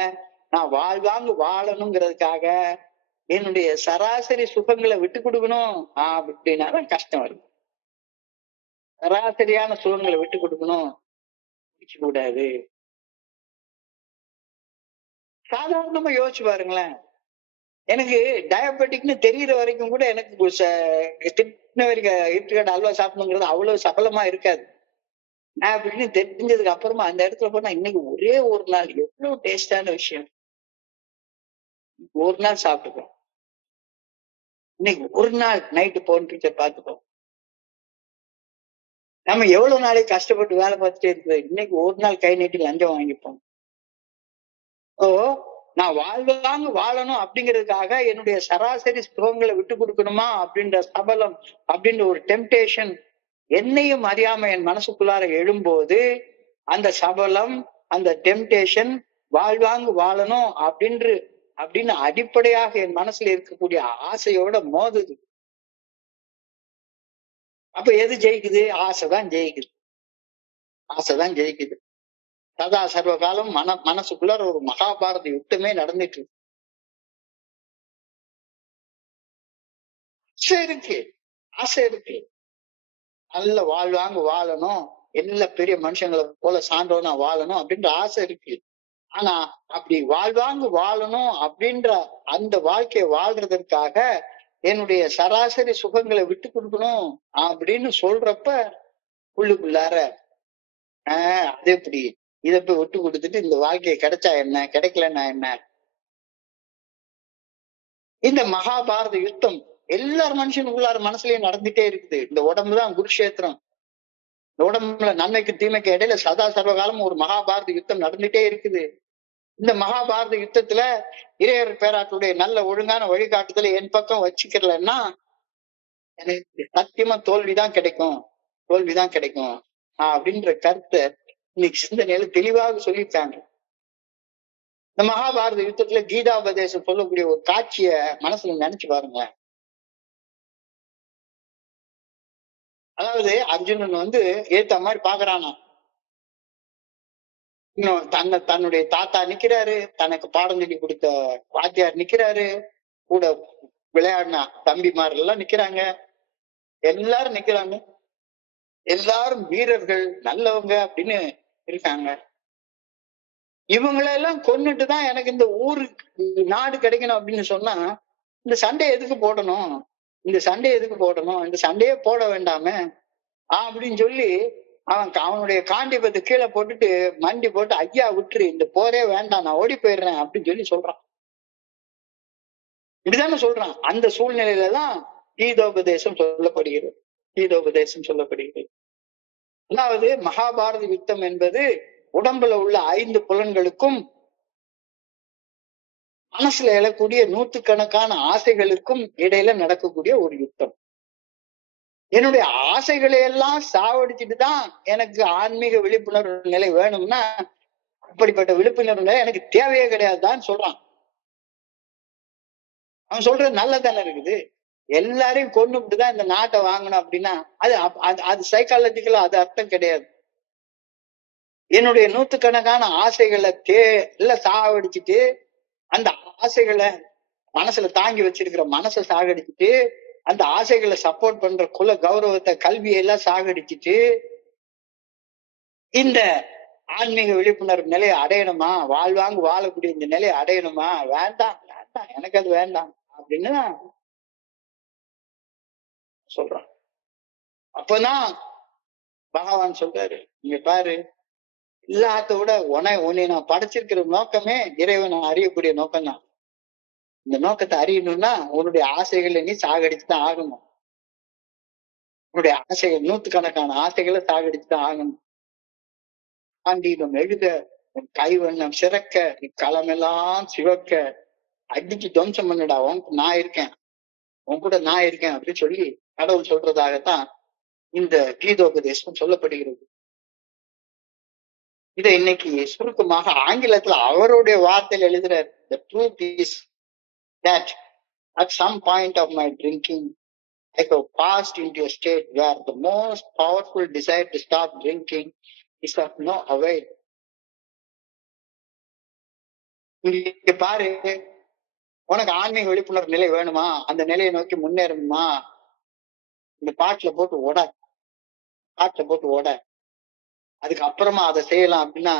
நான் வாழ்வாங்கு வாழணுங்கிறதுக்காக என்னுடைய சராசரி சுகங்களை விட்டு கொடுக்கணும் அப்படின்னாதான் கஷ்டம் வருது. சராசரியான சுகங்களை விட்டு கொடுக்கணும் கூடாது. சாதாரணமா யோசிச்சு பாருங்களேன். எனக்கு டயபெட்டிக்னு தெரியற வரைக்கும் கூட எனக்கு அல்வா சாப்பிடணுங்கிறது அவ்வளவு சபலமா இருக்காது. டயபெட்டிக்னு தெரிஞ்சதுக்கு அப்புறமா அந்த இடத்துல போனா இன்னைக்கு ஒரே ஒரு நாள் எவ்வளவு டேஸ்டான விஷயம். ஒரு நாள் சாப்பிட்டுக்கோ, இன்னைக்கு ஒரு நாள் நைட்டு போன் பார்த்துக்கோ. நம்ம எவ்வளவு நாளைக்கு கஷ்டப்பட்டு வேலை பார்த்துட்டே இருக்குது, இன்னைக்கு ஒரு நாள் கை நீட்டி லஞ்சம் வாங்கிப்போம். ஓ நான் வாழ்வாங்க வாழணும் அப்படிங்கிறதுக்காக என்னுடைய சராசரி சுகங்களை விட்டு கொடுக்கணுமா அப்படின்ற சபலம் அப்படின்ற ஒரு டெம்டேஷன் என்னையும் அறியாம என் மனசுக்குள்ளார எழும்போது அந்த சபலம் அந்த டெம்டேஷன் வாழ்வாங்கு வாழணும் அப்படின்னு அடிப்படையாக என் மனசுல இருக்கக்கூடிய ஆசையோட மோதுது. அப்ப எது ஜெயிக்குது? ஆசைதான் ஜெயிக்குது. சதா சர்வ காலம் மனசுக்குள்ளார ஒரு மகாபாரத யுத்தமே நடந்துட்டு இருக்கு. ஆசை இருக்கு நல்ல வாழ்வாங்க வாழணும், எல்லா பெரிய மனுஷங்களை போல சான்றோனா வாழணும் அப்படின்ற ஆசை இருக்கு. ஆனா அப்படி வாழ்வாங்கு வாழணும் அப்படின்ற அந்த வாழ்க்கையை வாழ்றதற்காக என்னுடைய சராசரி சுகங்களை விட்டு கொடுக்கணும் அப்படின்னு சொல்றப்ப உள்ளுக்குள்ளார அது எப்படி இதை போய் விட்டு கொடுத்துட்டு இந்த வாழ்க்கையை கிடைச்சா என்ன, கிடைக்கலன்னா என்ன? இந்த மகாபாரத யுத்தம் எல்லார் மனுஷனுக்குள்ளார மனசுலயும் நடந்துட்டே இருக்குது. இந்த உடம்புதான் குருஷேத்திரம். இந்த உடம்புல நன்மைக்கு தீமைக்கு இடையில சதா சர்வகாலம் ஒரு மகாபாரத யுத்தம் நடந்துட்டே இருக்குது. இந்த மகாபாரத யுத்தத்துல இறையர் பேராட்டுடைய நல்ல ஒழுங்கான வழிகாட்டுதலை என் பக்கம் வச்சுக்கிறலன்னா எனக்கு சத்தியமா தோல்விதான் கிடைக்கும், தோல்விதான் கிடைக்கும் அப்படின்ற கருத்தை இன்னைக்கு சிந்தனையில தெளிவாக சொல்லிட்டாங்க. இந்த மகாபாரத யுத்தத்துல கீதாபதேசம் சொல்லக்கூடிய ஒரு காட்சிய மனசுல நினைச்சு பாருங்க. அதாவது அர்ஜுனன் ஏத்த மாதிரி பாக்குறானா, இன்னும் தன்னுடைய தாத்தா நிக்கிறாரு, தனக்கு பாடம் சொல்லி கொடுத்த வாத்தியார் நிக்கிறாரு, கூட விளையாடினா தம்பிமார்கள் எல்லாம் நிக்கிறாங்க, எல்லாரும் நிக்கிறாங்க, எல்லாரும் வீரர்கள் நல்லவங்க அப்படின்னு இருக்காங்க. இவங்களெல்லாம் கொன்னுட்டுதான் எனக்கு இந்த ஊருக்கு நாடு கிடைக்கணும் அப்படின்னு சொன்னா இந்த சண்டை எதுக்கு போடணும், இந்த சண்டை எதுக்கு போடணும், இந்த சண்டையே போட வேண்டாமே அப்படின்னு சொல்லி அவனுடைய காண்டிபத்தை கீழே போட்டுட்டு மண்டி போட்டு ஐயா விட்டுரு, இந்த போரே வேண்டாம், நான் ஓடி போயிடுறேன் அப்படின்னு சொல்லி சொல்றான். இப்படிதானே சொல்றான். அந்த சூழ்நிலையில தான் கீதோபதேசம் சொல்லப்படுகிறது. கீதோபதேசம் சொல்லப்படுகிறது. அதாவது மகாபாரத யுத்தம் என்பது உடம்புல உள்ள 5 புலன்களுக்கும் மனசுல எழக்கூடிய நூற்றுக்கணக்கான ஆசைகளுக்கும் இடையில நடக்கக்கூடிய ஒரு யுத்தம். என்னுடைய ஆசைகளை எல்லாம் சாவடிச்சுட்டு தான் எனக்கு ஆன்மீக விழிப்புணர்வு நிலை வேணும்னா அப்படிப்பட்ட விழிப்புணர்வு நிலை எனக்கு தேவையே கிடையாதுதான் சொல்றான். அவன் சொல்றது நல்லதானே இருக்குது. எல்லாரையும் கொண்டுதான் இந்த நாட்டை வாங்கணும் அப்படின்னா அது சைக்காலஜிக்கலா அது அர்த்தம் கிடையாது. என்னுடைய நூற்றுக்கணக்கான ஆசைகளை சாகடிச்சுட்டு அந்த ஆசைகளை மனசுல தாங்கி வச்சிருக்கிற மனசை சாகடிச்சுட்டு அந்த ஆசைகளை சப்போர்ட் பண்ற குல கௌரவத்தை கல்வியெல்லாம் சாகடிச்சுட்டு இந்த ஆன்மீக விழிப்புணர்வு நிலையை அடையணுமா, வாழ்வாங்கு வாழக்கூடிய இந்த நிலையை அடையணுமா, வேண்டாம் வேண்டாம் எனக்கு அது வேண்டாம் அப்படின்னு சொல்றான். அப்பதான் பகவான் சொல்றாரு, இங்க பாரு, எல்லாத்த விட உன்னை நான் படைச்சிருக்கிற நோக்கமே இறைவனை அறியக்கூடிய நோக்கம் தான். இந்த நோக்கத்தை அறியணும்னா உன்னுடைய ஆசைகளை நீ சாகடிச்சுதான் ஆகணும். உன்னுடைய ஆசைகள் நூற்றுக்கணக்கான ஆசைகளை சாகடிச்சுதான் ஆகணும். ஆண்டீனம் எழுத, உன் கைவண்ணம் சிறக்க, நீ களமெல்லாம் சிவக்க, அடிச்சு துவம்சம் பண்ணுடா, நான் இருக்கேன், உன் கூட நான் இருக்கேன் அப்படின்னு சொல்லி கடவுள் சொல்றதாகத்தான் இந்த கீதோபதேசம் சொல்லப்படுகிறது. இதை இன்னைக்கு சுருக்கமாக ஆங்கிலத்துல அவருடைய வார்த்தையில் எழுதுறார். The truth is that at some point of my drinking I have passed into a state where the most powerful desire to stop drinking is of no avail. இங்க பாரு, உனக்கு ஆன்மீக விழிப்புணர்வு நிலை வேணுமா, அந்த நிலையை நோக்கி முன்னேறணுமா, இந்த பாட்டுல போட்டு ஓட அதுக்கு அப்புறமா அதை செய்யலாம் அப்படின்னா,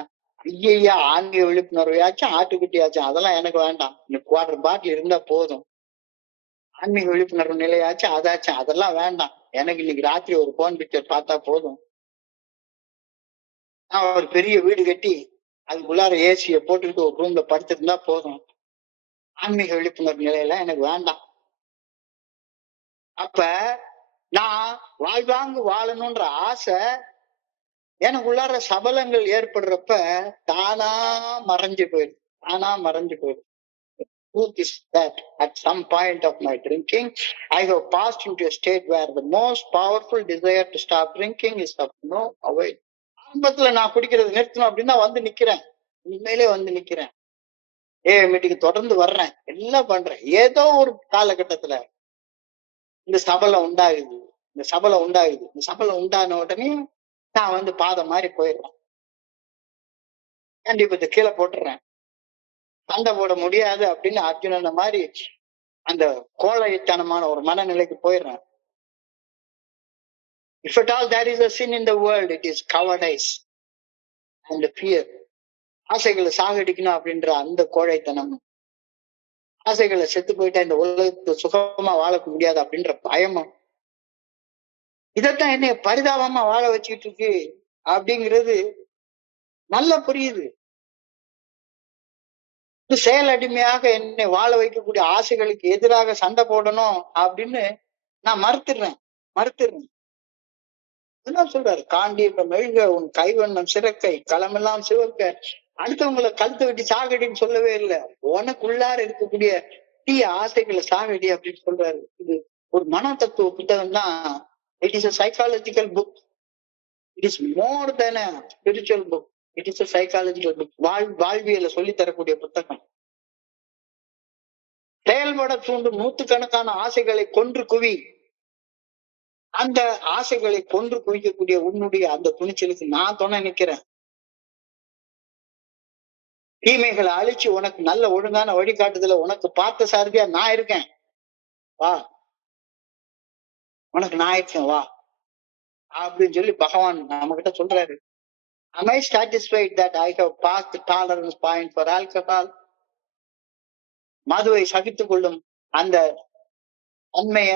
ஐயா ஆன்மீக விழிப்புணர்வையாச்சும் ஆட்டுக்குட்டியாச்சும் அதெல்லாம் எனக்கு வேண்டாம், இந்த குவார்டர் பாட்டில் இருந்தா போதும். ஆன்மீக விழிப்புணர்வு நிலையாச்சும் அதாச்சும் அதெல்லாம் வேண்டாம், எனக்கு இன்னைக்கு ராத்திரி ஒரு போன் பிக்சர் பார்த்தா போதும், நான் ஒரு பெரிய வீடு கட்டி அதுக்குள்ளார ஏசிய போட்டுக்கிட்டு ஒரு ரூம்ல படுத்திருந்தா போதும், ஆன்மீக விழிப்புணர்வு நிலையில எனக்கு வேண்டாம். அப்ப நான் வாழ்வாங்கு வாழணும்ன்ற ஆசை எனக்குள்ளார சபலங்கள் ஏற்படுறப்ப தானா மறைஞ்சு போயிடுது. Truth is that at some point of my drinking I have passed into a state where the most powerful desire to stop drinking is of no avail. ஆரம்பத்துல நான் குடிக்கிறது நிறுத்தணும் அப்படின்னா நிக்கிறேன், உண்மையிலே நிக்கிறேன், மீட்டிங் தொடர்ந்து வர்றேன், எல்லாம் பண்றேன். ஏதோ ஒரு காலகட்டத்துல இந்த சபலம் உண்டாகுது. இந்த சபலம் உண்டான உடனே நான் பாதம் மாதிரி போயிடுறேன், கண்டிப்பா கீழே போட்டுறேன், சண்டை போட முடியாது அப்படின்னு அர்ஜுனன மாதிரி அந்த கோழைத்தனமான ஒரு மனநிலைக்கு போயிடுறேன். If at all there is a sin in the world, it is cowardice and fear. ஆசைகளை சாகடிக்கணும் அப்படின்ற அந்த கோழைத்தனம், ஆசைகளை செத்து போயிட்டா இந்த உலகத்தை சுகமா வாழ முடியாது அப்படின்ற பயமும், இதத்தான் என்னைய பரிதாபமா வாழ வச்சுக்கிட்டு இருக்கு அப்படிங்கிறது நல்லா புரியுது. செயல் அடிமையாக என்னை வாழ வைக்கக்கூடிய ஆசைகளுக்கு எதிராக சண்டை போடணும் அப்படின்னு நான் மறுத்துடுறேன். என்ன சொல்றாரு, காண்டீபம் மெழுக உன் கைவண்ணம் சிறக்கை களமெல்லாம் சிவக்க. அடுத்தவங்களை கழுத்தை வெட்டி சாகடின்னு சொல்லவே இல்லை, உனக்குள்ளார இருக்கக்கூடிய தீய ஆசைகளை சாகடி அப்படின்னு சொல்றாரு. இது ஒரு மன தத்துவ புத்தகம் தான். It is a psychological book. It is more than a spiritual book. It is a psychological book. வாழ்வியலை சொல்லி தரக்கூடிய புத்தகம். செயல்பட தூண்டும் நூற்றுக்கணக்கான ஆசைகளை கொன்று குவி. அந்த ஆசைகளை கொன்று குவிக்கக்கூடிய உன்னுடைய அந்த துணிச்சலுக்கு நான் துணை நிக்கிறேன். தீமைகளை அழிச்சு உனக்கு நல்ல ஒழுங்கான வழிகாட்டுதல உனக்கு பார்த்த சாரதியா நான் இருக்கேன், வா, உனக்கு நான் இருக்கேன், வா அப்படின்னு சொல்லி பகவான் நம்ம கிட்ட சொல்றாரு. Am I satisfied that I have passed the tolerance point for alcohol? மதுவை சகித்துக் கொள்ளும் அந்த தன்மைய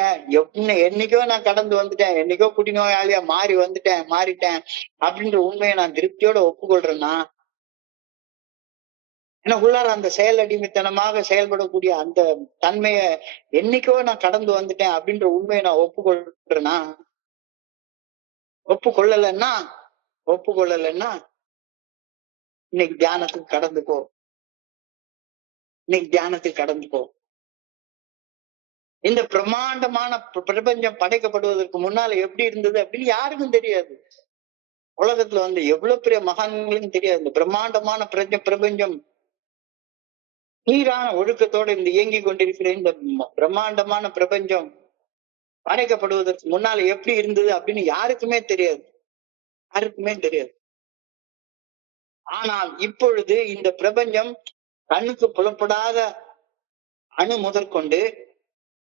என்னைக்கோ நான் கடந்து வந்துட்டேன், என்னைக்கோ குடிநோயாளியா மாறிட்டேன் அப்படின்ற உண்மையை நான் திருப்தியோட ஒப்புக்கொள்றேன்னா, எனக்குள்ளார அந்த செயல் அடிமைத்தனமாக செயல்படக்கூடிய அந்த தன்மைய என்னைக்கோ நான் கடந்து வந்துட்டேன் அப்படின்ற உண்மையை நான் ஒப்புக்கொள்றேன்னா, ஒப்புக்கொள்ளலைன்னா இன்னைக்கு தியானத்துக்கு கடந்து போ. இந்த பிரம்மாண்டமான பிரபஞ்சம் படைக்கப்படுவதற்கு முன்னால எப்படி இருந்தது அப்படின்னு யாருக்கும் தெரியாது. உலகத்துல வந்து எவ்வளவு பெரிய மகான்களுக்கும் தெரியாது. இந்த பிரம்மாண்டமான பிரபஞ்சம் சீரான ஒழுக்கத்தோட இந்த இயங்கி கொண்டிருக்கிற இந்த பிரம்மாண்டமான பிரபஞ்சம் படைக்கப்படுவதற்கு முன்னால எப்படி இருந்தது அப்படின்னு யாருக்குமே தெரியாது. ஆனால் இப்பொழுது இந்த பிரபஞ்சம் கண்ணுக்கு புலப்படாத அணு முதற்கொண்டு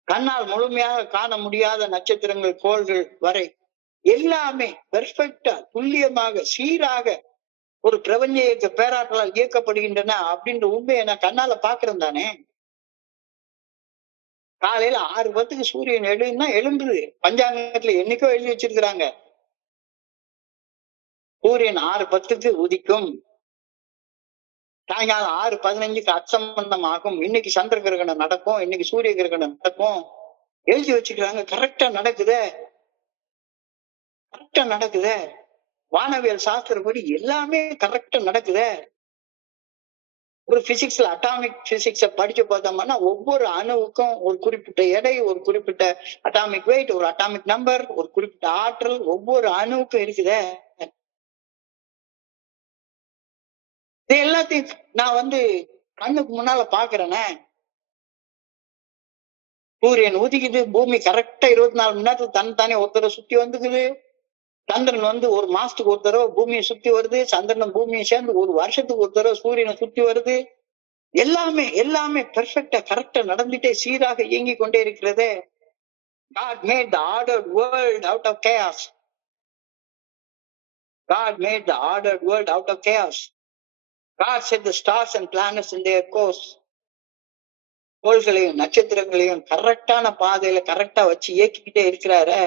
கண்ணால் முழுமையாக காண முடியாத நட்சத்திரங்கள், கோள்கள் வரை எல்லாமே பெர்ஃபெக்டா துல்லியமாக சீராக ஒரு பிரபஞ்ச இயக்க பேராற்றலால் இயக்கப்படுகின்றன அப்படின்ற உண்மையை நான் கண்ணால பாக்குறேன் தானே. காலையில 6:10 சூரியன் எழும்புது. பஞ்சாங்கத்துல என்னைக்கோ எழுதி வச்சிருக்கிறாங்க, சூரியன் 6:10 உதிக்கும், சாயங்காலம் 6:15 அச்சம்பந்தம் ஆகும், இன்னைக்கு சந்திர கிரகணம் நடக்கும், இன்னைக்கு சூரிய கிரகணம் நடக்கும், எழுதி வச்சுக்கிறாங்க. கரெக்டா நடக்குதே. வானவியல் சாஸ்திரப்படி எல்லாமே கரெக்டா நடக்குதே. ஒரு பிசிக்ஸ்ல அட்டாமிக் பிசிக்ஸ படிச்சு பார்த்தோம்னா ஒவ்வொரு அணுவுக்கும் ஒரு குறிப்பிட்ட எடை, ஒரு குறிப்பிட்ட அட்டாமிக் வெயிட், ஒரு அட்டாமிக் நம்பர், ஒரு குறிப்பிட்ட ஆற்றல் ஒவ்வொரு அணுவுக்கும் இருக்குதே. இது எல்லாத்தையும் நான் கண்ணுக்கு முன்னால பாக்குறேனே. சூரியன் உதிக்குது, பூமி கரெக்டா 24 மணி நேரத்துக்கு தன்னைத்தானே ஒருத்தரை சுத்தி வந்துக்குது. சந்திரன் ஒரு மாசத்துக்கு ஒரு தடவை பூமியை சுத்தி வருது. சந்திரன் பூமியை சேர்ந்து ஒரு வருஷத்துக்கு ஒரு தடவை சூரியனை சுத்தி வருது. எல்லாமே பெர்ஃபெக்டா கரெக்டா நடந்துட்டே சீராக இயங்கி கொண்டே இருக்கிறதே. God made the ordered world out of chaos. God set the stars and planets in their course. கோள்களையும் நட்சத்திரங்களையும் கரெக்டான பாதையில கரெக்டா வச்சு இயக்கிக்கிட்டே இருக்கிறாரு.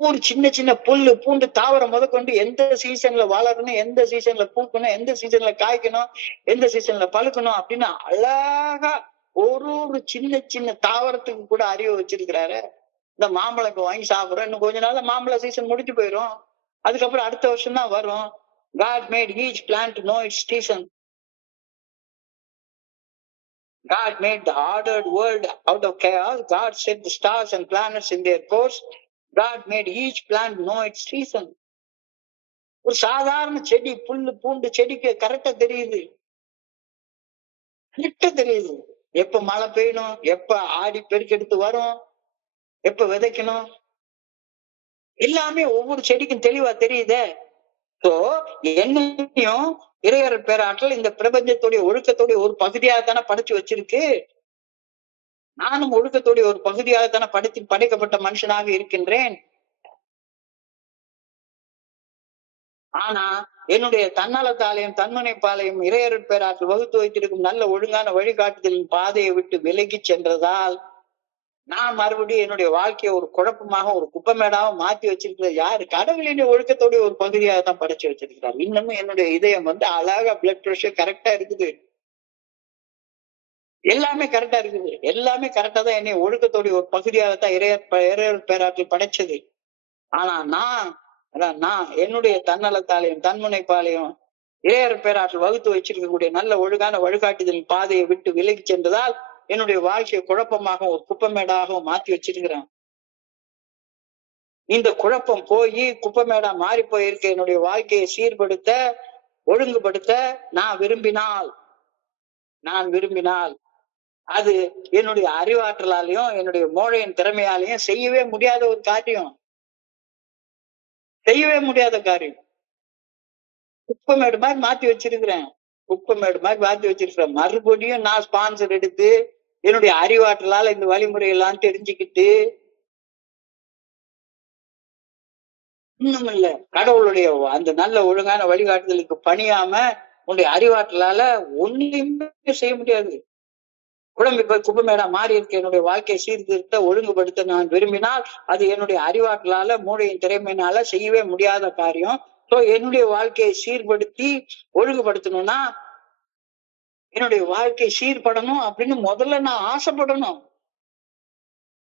ஒரு சின்ன புல்லு பூண்டு தாவரம் முதற்கொண்டு எந்த சீசன்ல வளரணும், எந்த சீசன்ல பூக்கணும், எந்த சீசன்ல காய்க்கணும், எந்த சீசன்ல பழுக்கணும் அப்படின்னு அழகா ஒரு சின்ன தாவரத்துக்கு கூட அறிவு வச்சிருக்கிறாரு. இந்த மாம்பழம் இப்ப வாங்கி சாப்பிடுறோம், இன்னும் கொஞ்ச நாள்ல மாம்பழ சீசன் முடிஞ்சு போயிடும், அதுக்கப்புறம் அடுத்த வருஷம் தான் வரும். God made each plant to know its season. God made the ordered world out of chaos. God set the stars and planets in their course. God made each plant know its season. ஒரு சாதாரண செடி, புல்லு பூண்டு செடிக்கு கரெக்டா தெரியுது. எப்ப மழை பெய்யணும், எப்ப ஆடி பெருக்கெடுத்து வரும், எப்ப விதைக்கணும், எல்லாமே ஒவ்வொரு செடிக்கும் தெளிவா தெரியுதே. சோ என்னையும் இறையர் பேராற்றல் இந்த பிரபஞ்சத்துடைய ஒழுக்கத்துடைய ஒரு பகுதியாக தானே படைச்சு வச்சிருக்கு. நானும் ஒழுக்கத்துடைய ஒரு பகுதியாகத்தானே படைக்கப்பட்ட மனுஷனாக இருக்கின்றேன். ஆனா என்னுடைய தன்னலத்தாலையும் தன்முனைப்பாலையும் இறையருட் பேராற்றல் வகுத்து வைத்திருக்கும் நல்ல ஒழுங்கான வழிகாட்டுதலின் பாதையை விட்டு விலகி சென்றதால் நான் மறுபடியும் என்னுடைய வாழ்க்கையை ஒரு குழப்பமாக ஒரு குப்பமேடாவும் மாத்தி வச்சிருக்கிறது யாரு? கடவுளின் ஒழுக்கத்தோடைய ஒரு பகுதியாக தான் படைச்சு வச்சிருக்கிறார். இன்னமும் என்னுடைய இதயம் அழகா பிளட் பிரஷர் கரெக்டா இருக்குது, எல்லாமே கரெக்டா இருக்குது, எல்லாமே கரெக்டா தான் என்னை ஒழுக்கத்தோடைய ஒரு பகுதியாகத்தான் இறையர் பேராற்றல் படைச்சது. ஆனா நான் என்னுடைய தன்னலத்தாலையும் தன்முனைப்பாலையும் இறையர் பேராற்றல் வகுத்து வச்சிருக்கக்கூடிய நல்ல ஒழுங்கான வழிகாட்டுதலின் பாதையை விட்டு விலகி சென்றதால் என்னுடைய வாழ்க்கையை குழப்பமாக ஒரு குப்பமேடாகவும் மாத்தி வச்சிருக்கிறேன். இந்த குழப்பம் போய் குப்பமேடா மாறி போயிருக்க என்னுடைய வாழ்க்கையை சீர்படுத்த ஒழுங்குபடுத்த நான் விரும்பினால் அது என்னுடைய அறிவாற்றலாலையும் என்னுடைய மூளையின் திறமையாலையும் செய்யவே முடியாத ஒரு காரியம், குப்பமேடு மாதிரி மாத்தி வச்சிருக்கிறேன். மறுபடியும் நான் ஸ்பான்சர் எடுத்து என்னுடைய அறிவாற்றலால இந்த வழிமுறை எல்லாம் தெரிஞ்சுக்கிட்டு இன்னும் இல்ல கடவுளுடைய அந்த நல்ல ஒழுங்கான வழிகாட்டுதலுக்கு பணியாம உன்னுடைய அறிவாற்றலால ஒண்ணுமே செய்ய முடியாது. குழம்பு போய் குப்பமேடா மாறி இருக்க என்னுடைய வாழ்க்கையை சீர்திருத்த ஒழுங்குபடுத்த நான் விரும்பினால் அது என்னுடைய அறிவாற்றலால மூளையின் திறமையினால செய்யவே முடியாத காரியம். சோ என்னுடைய வாழ்க்கையை சீர்படுத்தி ஒழுங்குபடுத்தணும்னா என்னுடைய வாழ்க்கை சீர்படணும் அப்படின்னு முதல்ல நான் ஆசைப்படணும்.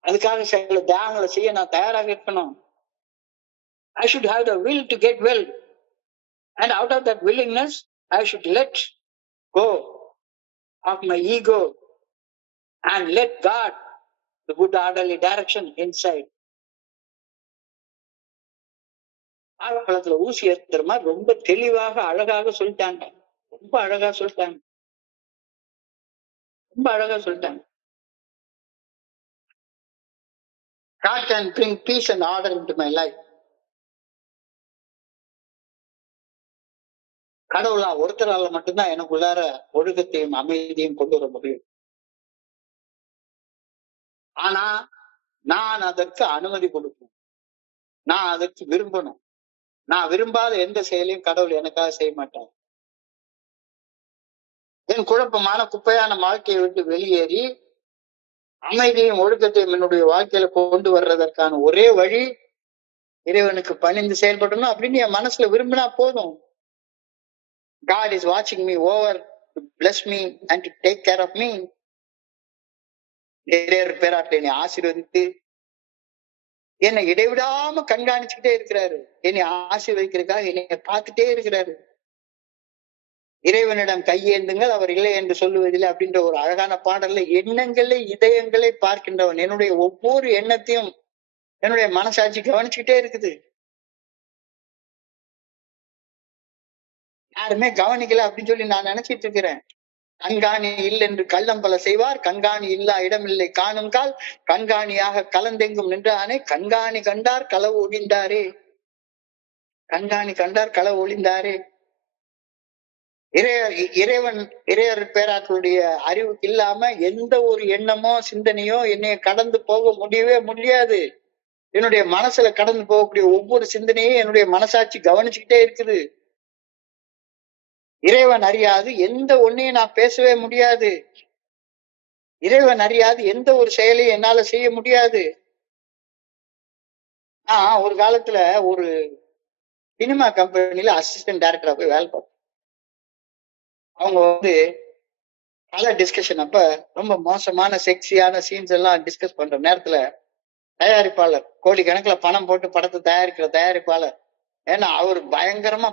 அதுக்காக சில தியாகங்களை செய்ய நான் தயாராக இருக்கணும். I should have the will to get well, and out of that willingness I should let go of my ego and let God the good orderly direction inside. ஆழப்பழத்துல ஊசி ஏற்றுற மாதிரி ரொம்ப தெளிவாக அழகாக சொல்லிட்டாங்க. ரொம்ப அழகா சொல்லிட்டாங்க. God can bring peace and order into my life. கடவுளா ஒருத்தரால மட்டும்தான் எனக்குள்ளார ஒழுக்கத்தையும் அமைதியும் கொண்டு வர முடியும். ஆனா நான் அதற்கு அனுமதி கொடுக்கணும், நான் அதற்கு விரும்பணும். நான் விரும்பாத எந்த செயலையும் கடவுள் எனக்காக செய்ய மாட்டார். என் குழப்பமான குப்பையான வாழ்க்கையை விட்டு வெளியேறி அமைதியும் ஒழுக்கத்தையும் என்னுடைய வாழ்க்கையில கொண்டு வர்றதற்கான ஒரே வழி இறைவனுக்கு பணிந்து செயல்படணும் அப்படின்னு என் மனசுல விரும்பினா போதும். God is watching me over to bless me and to take care of me. இறையர் பேராற்றலை என்னை ஆசீர்வதித்து என்னை இடைவிடாம கண்காணிச்சுக்கிட்டே இருக்கிறாரு. என்னை ஆசீர்வதிக்கிறதுக்காக என்னை பார்த்துட்டே இருக்கிறாரு. இறைவனிடம் கையேந்துங்கள் அவர் இல்லை என்று சொல்லுவதில்லை அப்படின்ற ஒரு அழகான பாடல்ல எண்ணங்களை இதயங்களை பார்க்கின்றவன். என்னுடைய ஒவ்வொரு எண்ணத்தையும் என்னுடைய மனசாட்சி கவனிச்சுக்கிட்டே இருக்குது. யாருமே கவனிக்கல அப்படின்னு சொல்லி நான் நினைச்சிட்டு இருக்கிறேன். கண்காணி இல்லை என்று கள்ளம் பல செய்வார், கண்காணி இல்லா இடமில்லை காணும் கால், கண்காணியாக கலந்தெங்கும் நின்றானே, கண்காணி கண்டார் களவு ஒளிந்தாரே, இறையர் பேராற்றலுடைய அறிவுக்கு இல்லாம எந்த ஒரு எண்ணமோ சிந்தனையோ என்னைய கடந்து போக முடியவே முடியாது. என்னுடைய மனசுல கடந்து போகக்கூடிய ஒவ்வொரு சிந்தனையும் என்னுடைய மனசாட்சி கவனிச்சுக்கிட்டே இருக்குது. இறைவன் அறியாது எந்த ஒன்னையும் நான் பேசவே முடியாது. இறைவன் அறியாது எந்த ஒரு செயலையும் என்னால செய்ய முடியாது. நான் ஒரு காலத்துல ஒரு சினிமா கம்பெனில அசிஸ்டன்ட் டைரக்டரா போய் வேலை பார்த்தேன். அவங்க கலர் டிஸ்கஷன் அப்ப ரொம்ப மோசமான செக்ஸியான சீன்ஸ் எல்லாம் டிஸ்கஸ் பண்ற நேரத்துல தயாரிப்பாளர் கோடிக்கணக்குல பணம் போட்டு படத்தை தயாரிக்கிற தயாரிப்பாளர், ஏன்னா அவர் பயங்கரமா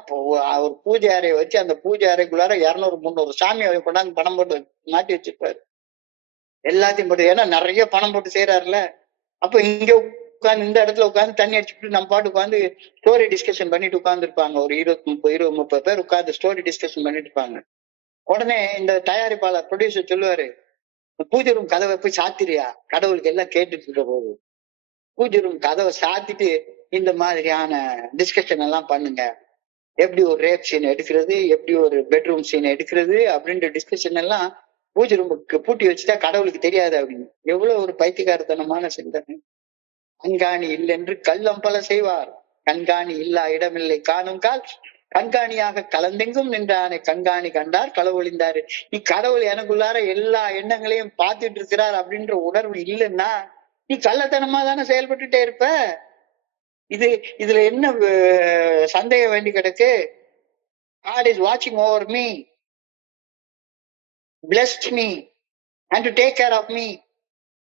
அவர் பூஜை அறையை வச்சு அந்த பூஜை அறைக்குள்ளார 200-300 சாமியை கொண்டாந்து பணம் போட்டு மாட்டி வச்சிருப்பாரு. எல்லாத்தையும் போட்டு, ஏன்னா நிறைய பணம் போட்டு செய்யறாருல. அப்ப இங்க உட்காந்து இந்த இடத்துல உட்காந்து தண்ணி அடிச்சுட்டு நம்ம பாட்டு உட்காந்து ஸ்டோரி டிஸ்கஷன் பண்ணிட்டு உட்கார்ந்து இருப்பாங்க. ஒரு 20-30 பேர் உட்காந்து ஸ்டோரி டிஸ்கஷன் பண்ணிட்டு இருப்பாங்க. உடனே இந்த தயாரிப்பாளர் ப்ரொடியூசர் சொல்லுவாரு, பூஜை ரூம் கதவை போய் சாத்திரியா, கடவுளுக்கு எல்லாம் கேட்டுட்டு இருக்க போது பூஜை ரூம் கதவை சாத்திட்டு இந்த மாதிரியான டிஸ்கஷன் எல்லாம் பண்ணுங்க. எப்படி ஒரு ரேப் சீன் எடுக்கிறது, எப்படி ஒரு பெட்ரூம் சீன் எடுக்கிறது அப்படின்ற டிஸ்கஷன் எல்லாம் பூஜை ரூமுக்கு பூட்டி வச்சுட்டா கடவுளுக்கு தெரியாது அப்படின்னு. எவ்வளவு ஒரு பைத்தியக்காரத்தனமான சிந்தனை. கண்காணி இல்லென்று கள்ளம் பல செய்வார், கண்காணி இல்லா இடமில்லை காணும் கால், கண்காணியாக கலந்தெங்கும் நின்றானே கண்காணி கண்டார் களவொழிந்தாரு. நீ கடவுள் எனக்குள்ளார எல்லா எண்ணங்களையும் பார்த்துட்டு இருக்கிறார் அப்படின்ற உணர்வு இல்லைன்னா நீ கள்ளத்தனமா தானே செயல்பட்டுட்டே இருப்ப. இதுல என்ன சந்தேகம் வேண்டி கிடக்கு? God is watching over me, blessed me and to take care of me.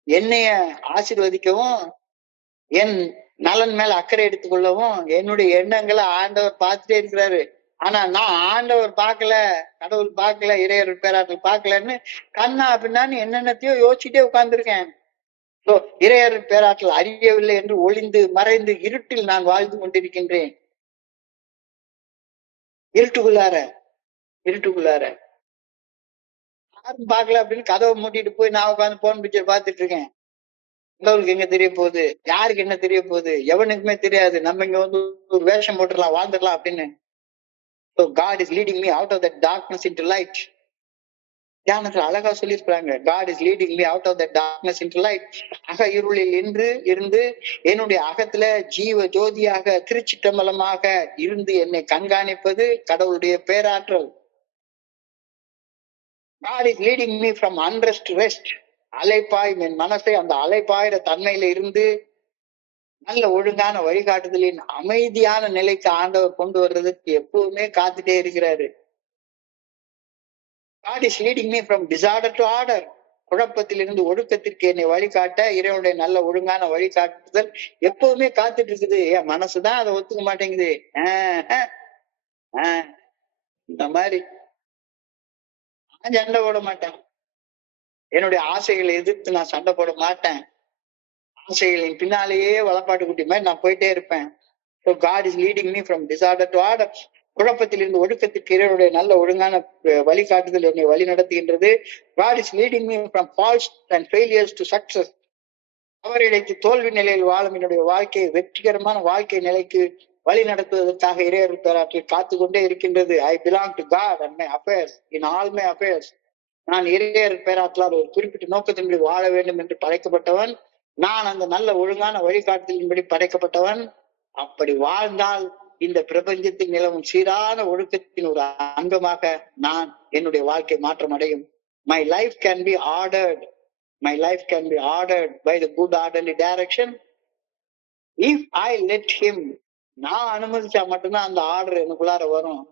என்னைய ஆசீர்வதிக்கவும் என் நலன் மேல அக்கறை எடுத்துக்கொள்ளவும் என்னுடைய எண்ணங்களை ஆண்டவர் பார்த்துட்டே இருக்கிறாரு. ஆனா நான் ஆண்டவர் பார்க்கல, கடவுள் பார்க்கல, இறையர் பேராற்றல் பார்க்கலன்னு கண்ணா பின்னான்னு என்னென்னத்தையோ யோசிச்சுட்டே உட்கார்ந்துருக்கேன். சோ இறையர் பேராற்றல் அறியவில்லை என்று ஒளிந்து மறைந்து இருட்டில் நான் வாழ்ந்து கொண்டிருக்கின்றேன். இருட்டுக்குள்ளார யாரும் பார்க்கல அப்படின்னு கதவை மூட்டிட்டு போய் நான் உட்காந்து போன் பிக்சர் பார்த்துட்டு இருக்கேன். கடவுளுக்கு எங்க தெரிய போகுது? யாருக்கு என்ன தெரிய போகுது? எவனுக்குமே தெரியாது. நம்ம இங்க வந்து ஒரு வேஷம் போட்டுடலாம், வாழ்ந்துடலாம் அப்படின்னு. So God is leading me out of that darkness into light. தியானத்துல அழகா சொல்லியிருக்கிறாங்க, God is leading me out of that darkness into light. அக இருளில் இருந்து என்னுடைய அகத்துல ஜீவ ஜோதியாக திருச்சிட்டம்பலமாக இருந்து என்னை கண்காணிப்பது கடவுளுடைய பேராற்றல். God is leading me from unrest to rest. அலைப்பாய் என் மனசை அந்த அலைப்பாயிர தன்மையில இருந்து நல்ல ஒழுங்கான வழிகாட்டுதலின் அமைதியான நிலைக்கு ஆண்டவர் கொண்டு வர்றதுக்கு எப்பவுமே காத்துட்டே இருக்கிறாரு. God is leading me from disorder to order. குழப்பத்திலிருந்து ஒழுக்கத்திற்கு என்னை வழிகாட்ட இறைவனுடைய நல்ல ஒழுங்கான வழிகாட்டுதல் எப்பவுமே காத்துட்டு இருக்குது. என் மனசுதான் அதை ஒத்துக்க மாட்டேங்குது. இந்த மாதிரி நான் சண்டை போட மாட்டேன். என்னுடைய ஆசைகளை எதிர்த்து நான் சண்டை போட மாட்டேன். ஆசைகளின் பின்னாலேயே வளப்பாட்டு குட்டி மாதிரி நான் போயிட்டே இருப்பேன். So God is leading me from disorder to order. குழப்பத்திலிருந்து ஒழுக்கத்திற்கு இறைவனுடைய நல்ல ஒழுங்கான வழிகாட்டுதல் என்னை வழி நடத்துகின்றது. God is leading me from faults and failures to success. தவறிழைத்து தோல்வி நிலையில் வாழும் என்னுடைய வாழ்க்கையை வெற்றிகரமான வாழ்க்கை நிலைக்கு வழி நடத்துவதற்காக இறையர் பேராற்றல் காத்து கொண்டே இருக்கின்றது. I belong to God and my affairs, in all my affairs. நான் இறையர் பேராற்றலால் ஒரு குறிப்பிட்ட நோக்கத்தின்படி வாழ வேண்டும் என்று படைக்கப்பட்டவன். நான் அந்த நல்ல ஒழுங்கான வழிகாட்டுதலின்படி படைக்கப்பட்டவன். அப்படி வாழ்ந்தால் இந்த பிரபஞ்சத்தில் நிலவும் சீரான ஒழுக்கத்தின் ஒரு அங்கமாக நான் என்னுடைய வாழ்க்கை மாற்றம் அடையும். My life can be ordered. My life can be ordered by the good orderly direction if I let him. நான் அனுமதிச்சா மட்டும்தான் அந்த ஆர்டர் எனக்குள்ளார வரும்.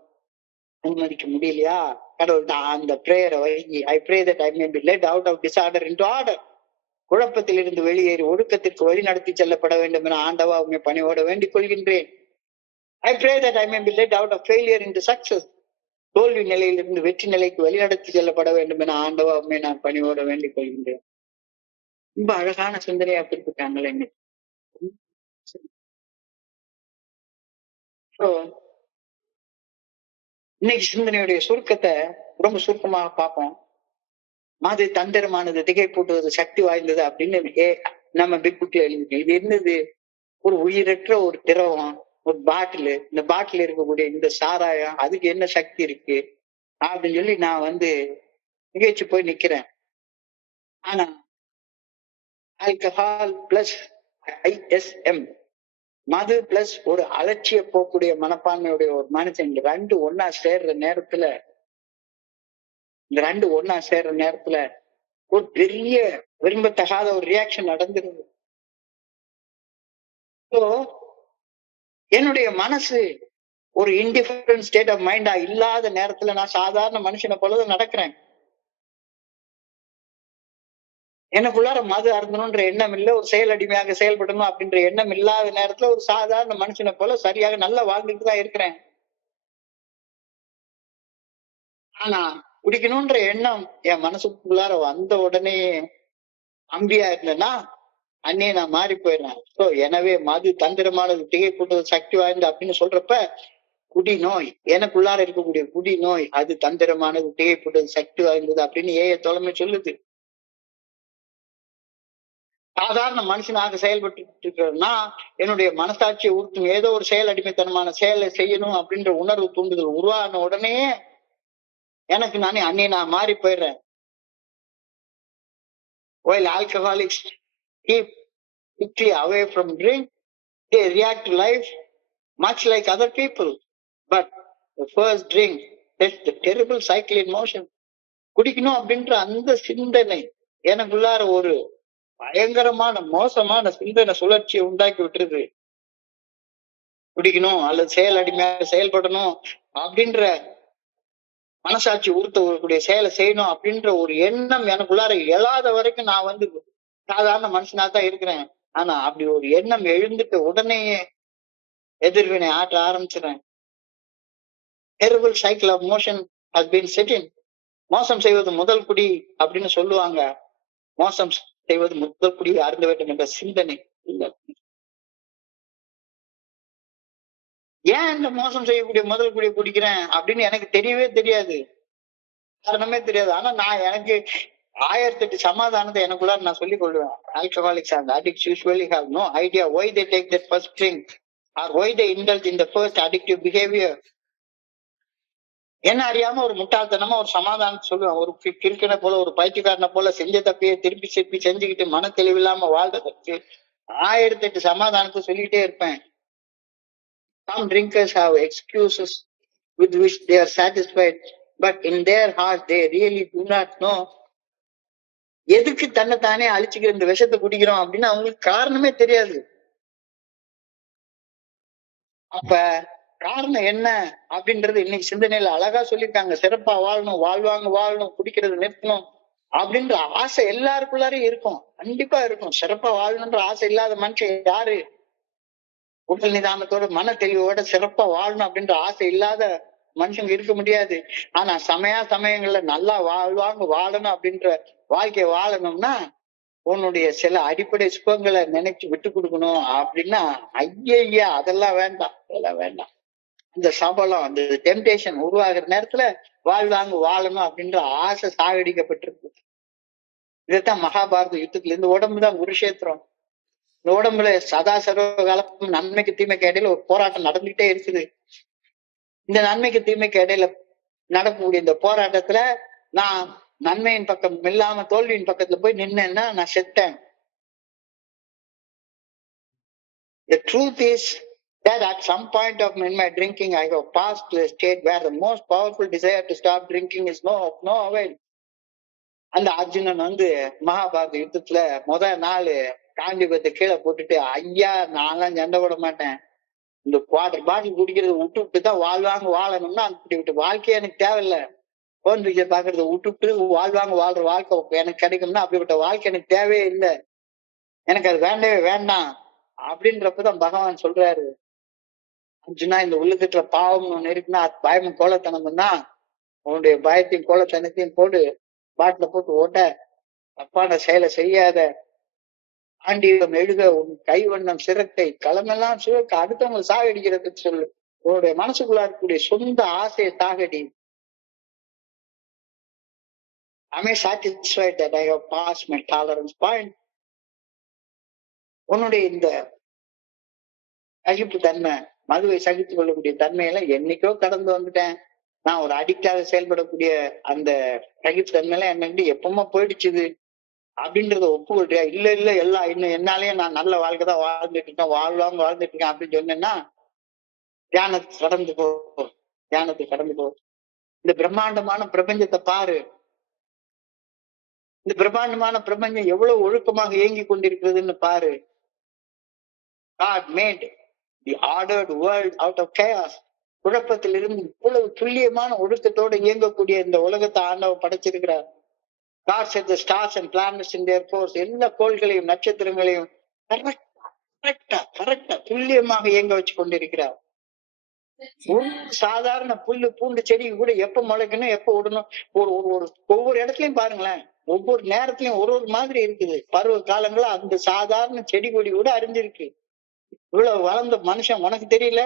அனுமதிக்க முடியலையா? கடவுள் அந்த பிரேயரை வைகி. I pray that I may be led out of disorder into order. குழப்பத்தில் இருந்து வெளியேறி ஒழுக்கத்திற்கு வழி நடத்தி செல்லப்பட வேண்டும் என ஆண்டவா உண்மை பணியோட வேண்டிக் கொள்கின்றேன். I pray that I may be led out of failure into success. தோல்வி நிலையிலிருந்து வெற்றி நிலைக்கு வழிநடத்தி செல்லப்பட வேண்டும் என ஆண்டவா உண்மை நான் பணியோட வேண்டிக் கொள்கின்றேன். ரொம்ப அழகான சிந்தனையா குறிப்பிட்டாங்களே. இன்னைக்கு சிந்தனையுடைய சுருக்கத்தை ரொம்ப சுருக்கமாக பார்ப்போம். மது தந்திரமானது, திகைப்பூட்டுவது, சக்தி வாய்ந்தது அப்படின்னு நம்ம பிக்குட்டில எழுதிருக்கோம். இது என்னது? ஒரு உயிரற்ற ஒரு திரவம், ஒரு பாட்டிலு. இந்த பாட்டில் இருக்கக்கூடிய இந்த சாராயம் அதுக்கு என்ன சக்தி இருக்கு அப்படின்னு சொல்லி நான் வந்து நிகழ்ச்சி போய் நிக்கிறேன். ஆனா ஆல்கஹால் பிளஸ் ISM, மது பிளஸ் ஒரு அலட்சிய போக்கூடிய மனப்பான்மையுடைய ஒரு மனுஷன், இந்த ரெண்டு ஒன்னா சேர்ற நேரத்துல ஒரு பெரிய விரும்பத்தகாத ஒரு ரியாக்ஷன் நடந்துருது. என்னுடைய மனசு ஒரு இன்டிஃபரண்ட் ஸ்டேட் ஆஃப் மைண்டா இல்லாத நேரத்துல நான் சாதாரண மனுஷனை போலதான் நடக்கிறேன். எனக்குள்ளார மது அருந்தணும்ன்ற எண்ணம் இல்லை, ஒரு செயல் அடிமையாக செயல்படணும் அப்படின்ற எண்ணம் இல்லாத நேரத்துல ஒரு சாதாரண மனுஷனை போல சரியாக நல்லா வாழ்ந்துட்டு தான் இருக்கிறேன். ஆனா குடிக்கணும்ன்ற எண்ணம் என் மனசுக்குள்ளார வந்த உடனே அம்பியா இருந்தேன்னா அன்னே நான் மாறி போயிடுறேன். சோ எனவே மது தந்திரமானது, திகைப்பூட்டது, சக்தி வாய்ந்தது அப்படின்னு சொல்றப்ப குடி நோய், எனக்குள்ளார இருக்கக்கூடிய குடி நோய் அது தந்திரமானது, திகைப்பூட்டது, சக்தி வாய்ந்தது அப்படின்னு தலைமை சொல்லுது. சாதாரண மனுஷனாக செயல்பட்டு இருக்கிறதுனா என்னுடைய மனசாட்சியை உறுத்தும் ஏதோ ஒரு செயல் அடிமைத்தனமான செயலை செய்யணும் அப்படின்ற உணர்வு தூண்டுதல் உருவான உடனே எனக்கு நானே அன்னே நான் மாறி போயிடுறேன். While alcoholics keep quickly away from drink, they react to life much like other people. But the first drink sets the terrible cycle in motion. குடிக்கணும் அப்படின்ற அந்த சிந்தனை எனக்குள்ளார ஒரு பயங்கரமான மோசமான சிந்தனை சுழற்சியை உண்டாக்கி விட்டுருது. குடிக்கணும் அல்லது செயல் அடிமையாக செயல்படணும் அப்படின்ற மனசாட்சி உறுத்தக்கூடிய செயலை செய்யணும் அப்படின்ற ஒரு எண்ணம் எனக்குள்ளார எழாத வரைக்கும் நான் சாதாரண மனுஷனா தான் இருக்கிறேன். ஆனா அப்படி ஒரு எண்ணம் எழுந்துட்டு உடனேயே எதிர்வினை ஆற்ற ஆரம்பிச்சிடறேன். terrible cycle of motion has been set in. மோசம் செய்வது முதல் குடி அப்படின்னு சொல்லுவாங்க. மோசம் செய்வது முதல் குடி அருந்த வேண்டும் என்ற சிந்தனை இல்லை. ஏன் இந்த மோசம் செய்யக்கூடிய முதல் குடியை குடிக்கிறேன் அப்படின்னு எனக்கு தெரியவே தெரியாது, காரணமே தெரியாது. ஆனா நான் எனக்கு 1008 சமாதானத்தை எனக்குள்ள நான் சொல்லிக் கொள்வேன். Alcoholics and addicts usually have no idea why they take that first drink or why they indulge in the first addictive behavior. என்ன அறியாம ஒரு முட்டாள்தனமா ஒரு சமாதானம் சொல்லுவேன். ஒரு கிறுக்கனை போல, ஒரு பைத்தியக்காரனை போல செஞ்ச தப்பையே திருப்பி திருப்பி செஞ்சுக்கிட்டு மன தெளிவில்லாம வாழ்றதுக்கு 1008 சமாதானத்தை சொல்லிக்கிட்டே இருப்பேன். Some drinkers have excuses with which they are satisfied, but in their heart they really do not know எதுக்கு தன்னைத்தானே அழிச்சுக்கிற இந்த விஷத்தை குடிக்கிறோம் அப்படின்னு அவங்களுக்கு காரணமே தெரியாது. அப்ப காரணம் என்ன அப்படின்றது இன்னைக்கு சிந்தனையில அழகா சொல்லியிருக்காங்க. சிறப்பா வாழணும், வாழணும், குடிக்கிறது நிறுத்தணும் அப்படின்ற ஆசை எல்லாருக்குள்ளாரையும் இருக்கும், கண்டிப்பா இருக்கும். சிறப்பா வாழணுன்ற ஆசை இல்லாத மனுஷன் யாரு? உடல் நிதானத்தோட மன தெளிவோட சிறப்பா வாழணும் அப்படின்ற ஆசை இல்லாத மனுஷங்க இருக்க முடியாது. ஆனா சமயங்கள்ல நல்லா வாழணும் அப்படின்ற வாழ்க்கைய வாழணும்னா உன்னுடைய சில அடிப்படை சுகங்களை நினைச்சு விட்டு கொடுக்கணும் அப்படின்னா ஐயா அதெல்லாம் வேண்டாம். இந்த சபலம், அந்த டெம்டேஷன் உருவாகிற நேரத்துல வாழணும் அப்படின்ற ஆசை சாகடிக்கப்பட்டிருக்கு. இதைத்தான் மகாபாரத யுத்தத்துல இந்த உடம்புதான் குருஷேத்திரம். இந்த உடம்புல சதா சர்வ காலம் நன்மைக்கு தீமைக்கு இடையில ஒரு போராட்டம் நடந்துகிட்டே இருக்குது. இந்த நன்மைக்கு தீமைக்கு இடையில நடக்கக்கூடிய இந்த போராட்டத்துல நான் நன்மையின் பக்கம் இல்லாம தோல்வியின் பக்கத்துல போய் நின்னேன்னா நான் செத்தேன். The truth is that at some point of in my drinking I have passed to a state where the most powerful desire to stop drinking is no avail. அந்த அர்ஜுனன் மகாபாரத யுத்தத்துல முதல் நாள் காண்டிபத்தை கீழே போட்டுட்டு ஐயா நான்லாம் சண்டை போட மாட்டேன், இந்த குவார்டர் பாட்டில் குடிக்கிறத விட்டுதான் வாழணும்னா அப்படி வாழ்க்கையே எனக்கு தேவையில்லை. போன் பிக்சர் பாக்குறத விட்டுட்டு வாழ்ற வாழ்க்கை எனக்கு கிடைக்கும்னா அப்படிப்பட்ட வாழ்க்கை எனக்கு தேவையே இல்லை, எனக்கு அது வேண்டவே வேண்டாம் அப்படின்றப்பதான் பகவான் சொல்றாரு, அர்ஜுனா இந்த உள்ளத்துல பாவம் ஒண்ணு இருக்குன்னா அது பயமும் கோலத்தனம்னா உன்னுடைய பயத்தையும் கோலத்தனத்தையும் போட்டு பாட்டில போட்டு ஓட்ட, தப்பான செயலை செய்யாத, ஆண்டியம் எழுத, உன் கைவண்ணம் சிறக்கை களமெல்லாம் சிறக்க, அடுத்தவங்க சாகடிக்கிறதுக்கு சொல்லு, உன்னுடைய மனசுக்குள்ள இருக்கக்கூடிய சொந்த ஆசையை சாகடி. Am I satisfied that I have passed my tolerance point? உன்னுடைய இந்த சகிப்பு தன்மை, மதுவை சகித்துக் கொள்ளக்கூடிய தன்மையெல்லாம் என்னைக்கோ கடந்து வந்துட்டேன். நான் ஒரு அடிக்டாக செயல்படக்கூடிய அந்த சகிப்பு தன்மையெல்லாம் என்ன எப்பவுமா போயிடுச்சுது அப்படின்றத ஒப்புக்கொள்றியா? இல்ல எல்லாம் இன்னும் என்னாலேயே நான் நல்ல வாழ்க்கை தான் வாழ்ந்துட்டு இருக்கேன், வாழ்ந்துட்டு இருக்கேன் அப்படின்னு சொன்னேன்னா தியானத்தை கடந்து போ. இந்த பிரம்மாண்டமான பிரபஞ்சத்தை பாரு. இந்த பிரம்மாண்டமான பிரபஞ்சம் எவ்வளவு ஒழுக்கமாக இயங்கி கொண்டிருக்கிறதுன்னு பாரு. God made the ordered world out of chaos. குழப்பத்திலிருந்து இவ்வளவு துல்லியமான ஒழுக்கத்தோடு இயங்கக்கூடிய இந்த உலகத்தை ஆண்டவர் படைச்சிருக்கிறார். God set the stars and planets in their course. எல்லா கோள்களையும் நட்சத்திரங்களையும் கரெக்டா துல்லியமாக இயங்க வச்சு கொண்டிருக்கிறார். ஒரு சாதாரண புல்லு பூண்டு செடி கூட எப்ப முளைக்கணும், எப்ப விடணும், ஒவ்வொரு இடத்துலயும் பாருங்களேன், ஒவ்வொரு நேரத்திலயும் ஒரு மாதிரி இருக்குது. பருவ காலங்கள அந்த சாதாரண செடி கொடி கூட அறிஞ்சிருக்கு. இவ்வளவு வளர்ந்த மனுஷன் உனக்கு தெரியல?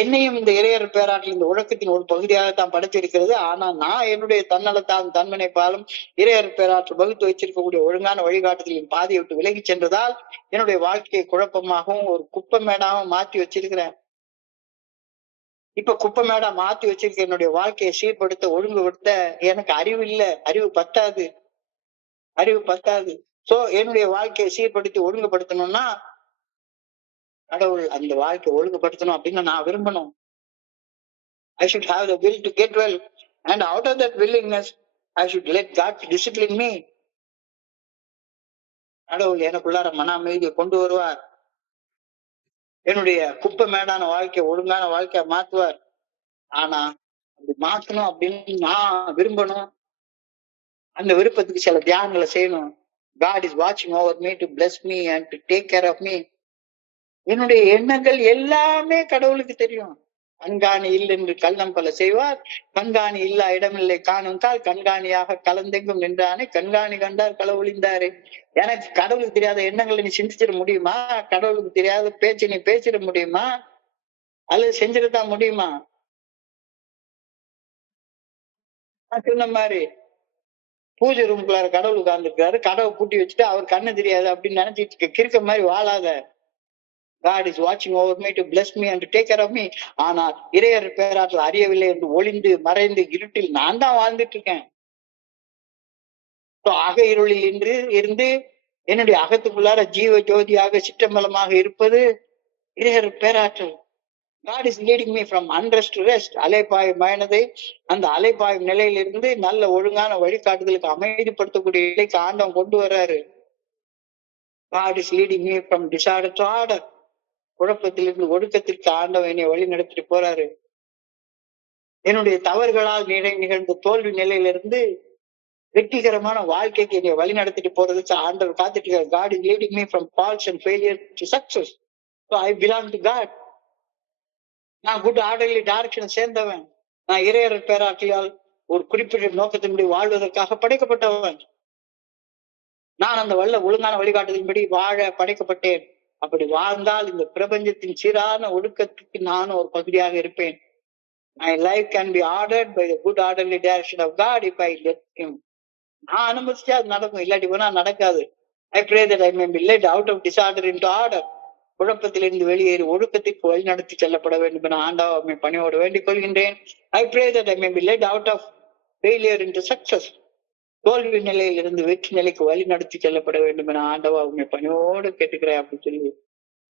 என்னையும் இந்த இறையர் பேராட்டில் இந்த ஒழுக்கத்தின் ஒரு பகுதியாக தான் படைத்திருக்கிறது. ஆனா நான் என்னுடைய தன்னலத்தான் தன்மனை பாலும் இறையர் பேராற்று வகுத்து வச்சிருக்கக்கூடிய ஒழுங்கான வழிகாட்டுதலின் பாதையை விட்டு விலகி சென்றதால் என்னுடைய வாழ்க்கையை குழப்பமாகவும் ஒரு குப்பை மேடாகவும் மாற்றி வச்சிருக்கிறேன். இப்ப குப்பை மேடா மாத்தி வச்சிருக்க என்னுடைய வாழ்க்கையை சீர்படுத்த ஒழுங்குபடுத்த எனக்கு அறிவு இல்ல, அறிவு பத்தாது. அறிவு பத்தாது. சோ என்னுடைய வாழ்க்கையை சீர்படுத்தி ஒழுங்குபடுத்தணும்னா கடவுள் அந்த வாழ்க்கையை ஒழுங்குபடுத்தணும் அப்படின்னு நான் விரும்பணும். I should have the will to get well. And out of that willingness, I should let God discipline me. கடவுள் எனக்குள்ளார மன அமைதியை கொண்டு வருவார். என்னுடைய குப்பை மேடான வாழ்க்கை ஒழுங்கான வாழ்க்கைய மாத்துவார். ஆனா அப்படி மாத்தணும் அப்படின்னு நான் விரும்பணும். அந்த விருப்பத்துக்கு சில தியானங்களை செய்யணும். God is watching over me to bless me and to take care of me. என்னுடைய எண்ணங்கள் எல்லாமே கடவுளுக்கு தெரியும். கண்காணி இல்லை என்று கள்ளம் பல செய்வார், கண்காணி இல்லா இடமில்லை காணும் கால் கண்காணியாக கலந்தெங்கும் நின்றானே கண்காணி கண்டார் களவொழிந்தாரு. எனக்கு கடவுளுக்கு தெரியாத எண்ணங்களை நீ சிந்திச்சிட முடியுமா? கடவுளுக்கு தெரியாத பேச்சு நீ பேசிட முடியுமா? அல்லது செஞ்சிடத்தான் முடியுமா? நான் சொன்ன மாதிரி பூஜை ரூம்குள்ளார கடவுள் உட்கார்ந்துருக்காரு, கடவுள் பூட்டி வச்சுட்டு அவர் கண்ணு தெரியாது அப்படின்னு நினைச்சிட்டு கிறுக்க மாதிரி வாழாத. God is watching over me to bless me and to take care of me. ஆனால் இறையர் பேராற்றல் அறியவில்லை என்று ஒளிந்து மறைந்து இருட்டில் நான் தான் வாழ்ந்துட்டு இருக்கேன். அக இருளில் இருந்து என்னுடைய அகத்துக்குள்ளார ஜீவ ஜோதியாக சிற்றம்பலமாக இருப்பது இறையர் பேராற்றல். God is leading me from unrest to rest. அலைப்பாயும் பயணத்தை அந்த அலைப்பாயும் நிலையிலிருந்து நல்ல ஒழுங்கான வழிகாட்டுதலுக்கு அமைதிப்படுத்தக்கூடிய நிலைக்கு ஆண்டவன் கொண்டு வர்றாரு. God is leading me from disorder to order. குழப்பத்திலிருந்து ஒடுக்கத்திற்கு ஆண்டவன் என்னை வழி நடத்திட்டு போறாரு. என்னுடைய தவறுகளால் நிகழ்ந்த தோல்வி நிலையிலிருந்து வெற்றிகரமான வாழ்க்கைக்கு என்னை வழி நடத்திட்டு போறதுக்கு ஆண்டவர் காத்துட்டு இருக்காரு. God is leading me from faults and failure to success. So I belong to God. நான் குட் ஆர்டர்லி டைரக்ஷன் சேர்ந்தவன். நான் இறையர் பேராற்றியால் ஒரு குறிப்பிட்ட நோக்கத்தின்படி வாழ்வதற்காக படைக்கப்பட்டவன். நான் அந்த ஒழுங்கான வழிகாட்டுதலின்படி வாழ படைக்கப்பட்டேன். அப்படி வாழ்ந்தால் இந்த பிரபஞ்சத்தின் சீரான ஒழுக்கத்துக்கு நானும் ஒரு பகுதியாக இருப்பேன். My life can be ordered by the good orderly direction of God if I let him. நான் அனுமதிச்சா அது நடக்கும், இல்லாட்டி போனா நடக்காது. I pray that I may be led out of disorder into order. குழப்பத்திலிருந்து வெளியேறி ஒழுக்கத்திற்கு வழி நடத்தி செல்லப்பட வேண்டும் என ஆண்டவரை பணியோடு வேண்டிக் கொள்கின்றேன். I pray that I may be led out of failure into success. தோல்வி நிலையில் இருந்து வெற்றி நிலைக்கு வழி நடத்தி செல்லப்பட வேண்டும் என ஆண்டவா உண்மை பணியோடு கேட்டுக்கிறேன் அப்படின்னு சொல்லி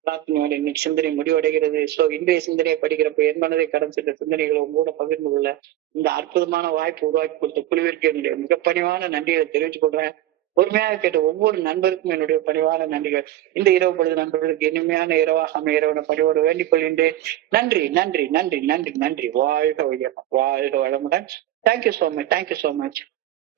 பிரார்த்தனையோட இன்னைக்கு சிந்தனை முடிவடைகிறது. சோ இன்றைய சிந்தனையை படிக்கிறப்ப என் மனதை கடன் சென்ற சிந்தனைகளை உங்களோட பகிர்ந்து கொள்ள இந்த அற்புதமான வாய்ப்பு உருவாக்கி கொடுத்த குழுவிற்கு என்னுடைய மிக பணிவான நன்றிகளை தெரிவித்துக் கொள்றேன். பொறுமையாக கேட்ட ஒவ்வொரு நண்பருக்கும் என்னுடைய பணிவான நன்றிகள். இந்த இரவு பொழுது நண்பர்களுக்கு இனிமையான இரவாக அமைய பணியோடு வேண்டிக் கொள்கின்றேன். நன்றி நன்றி நன்றி நன்றி நன்றி. வாழ்க வையகம், வாழ்க வளமுடன். Thank you so much.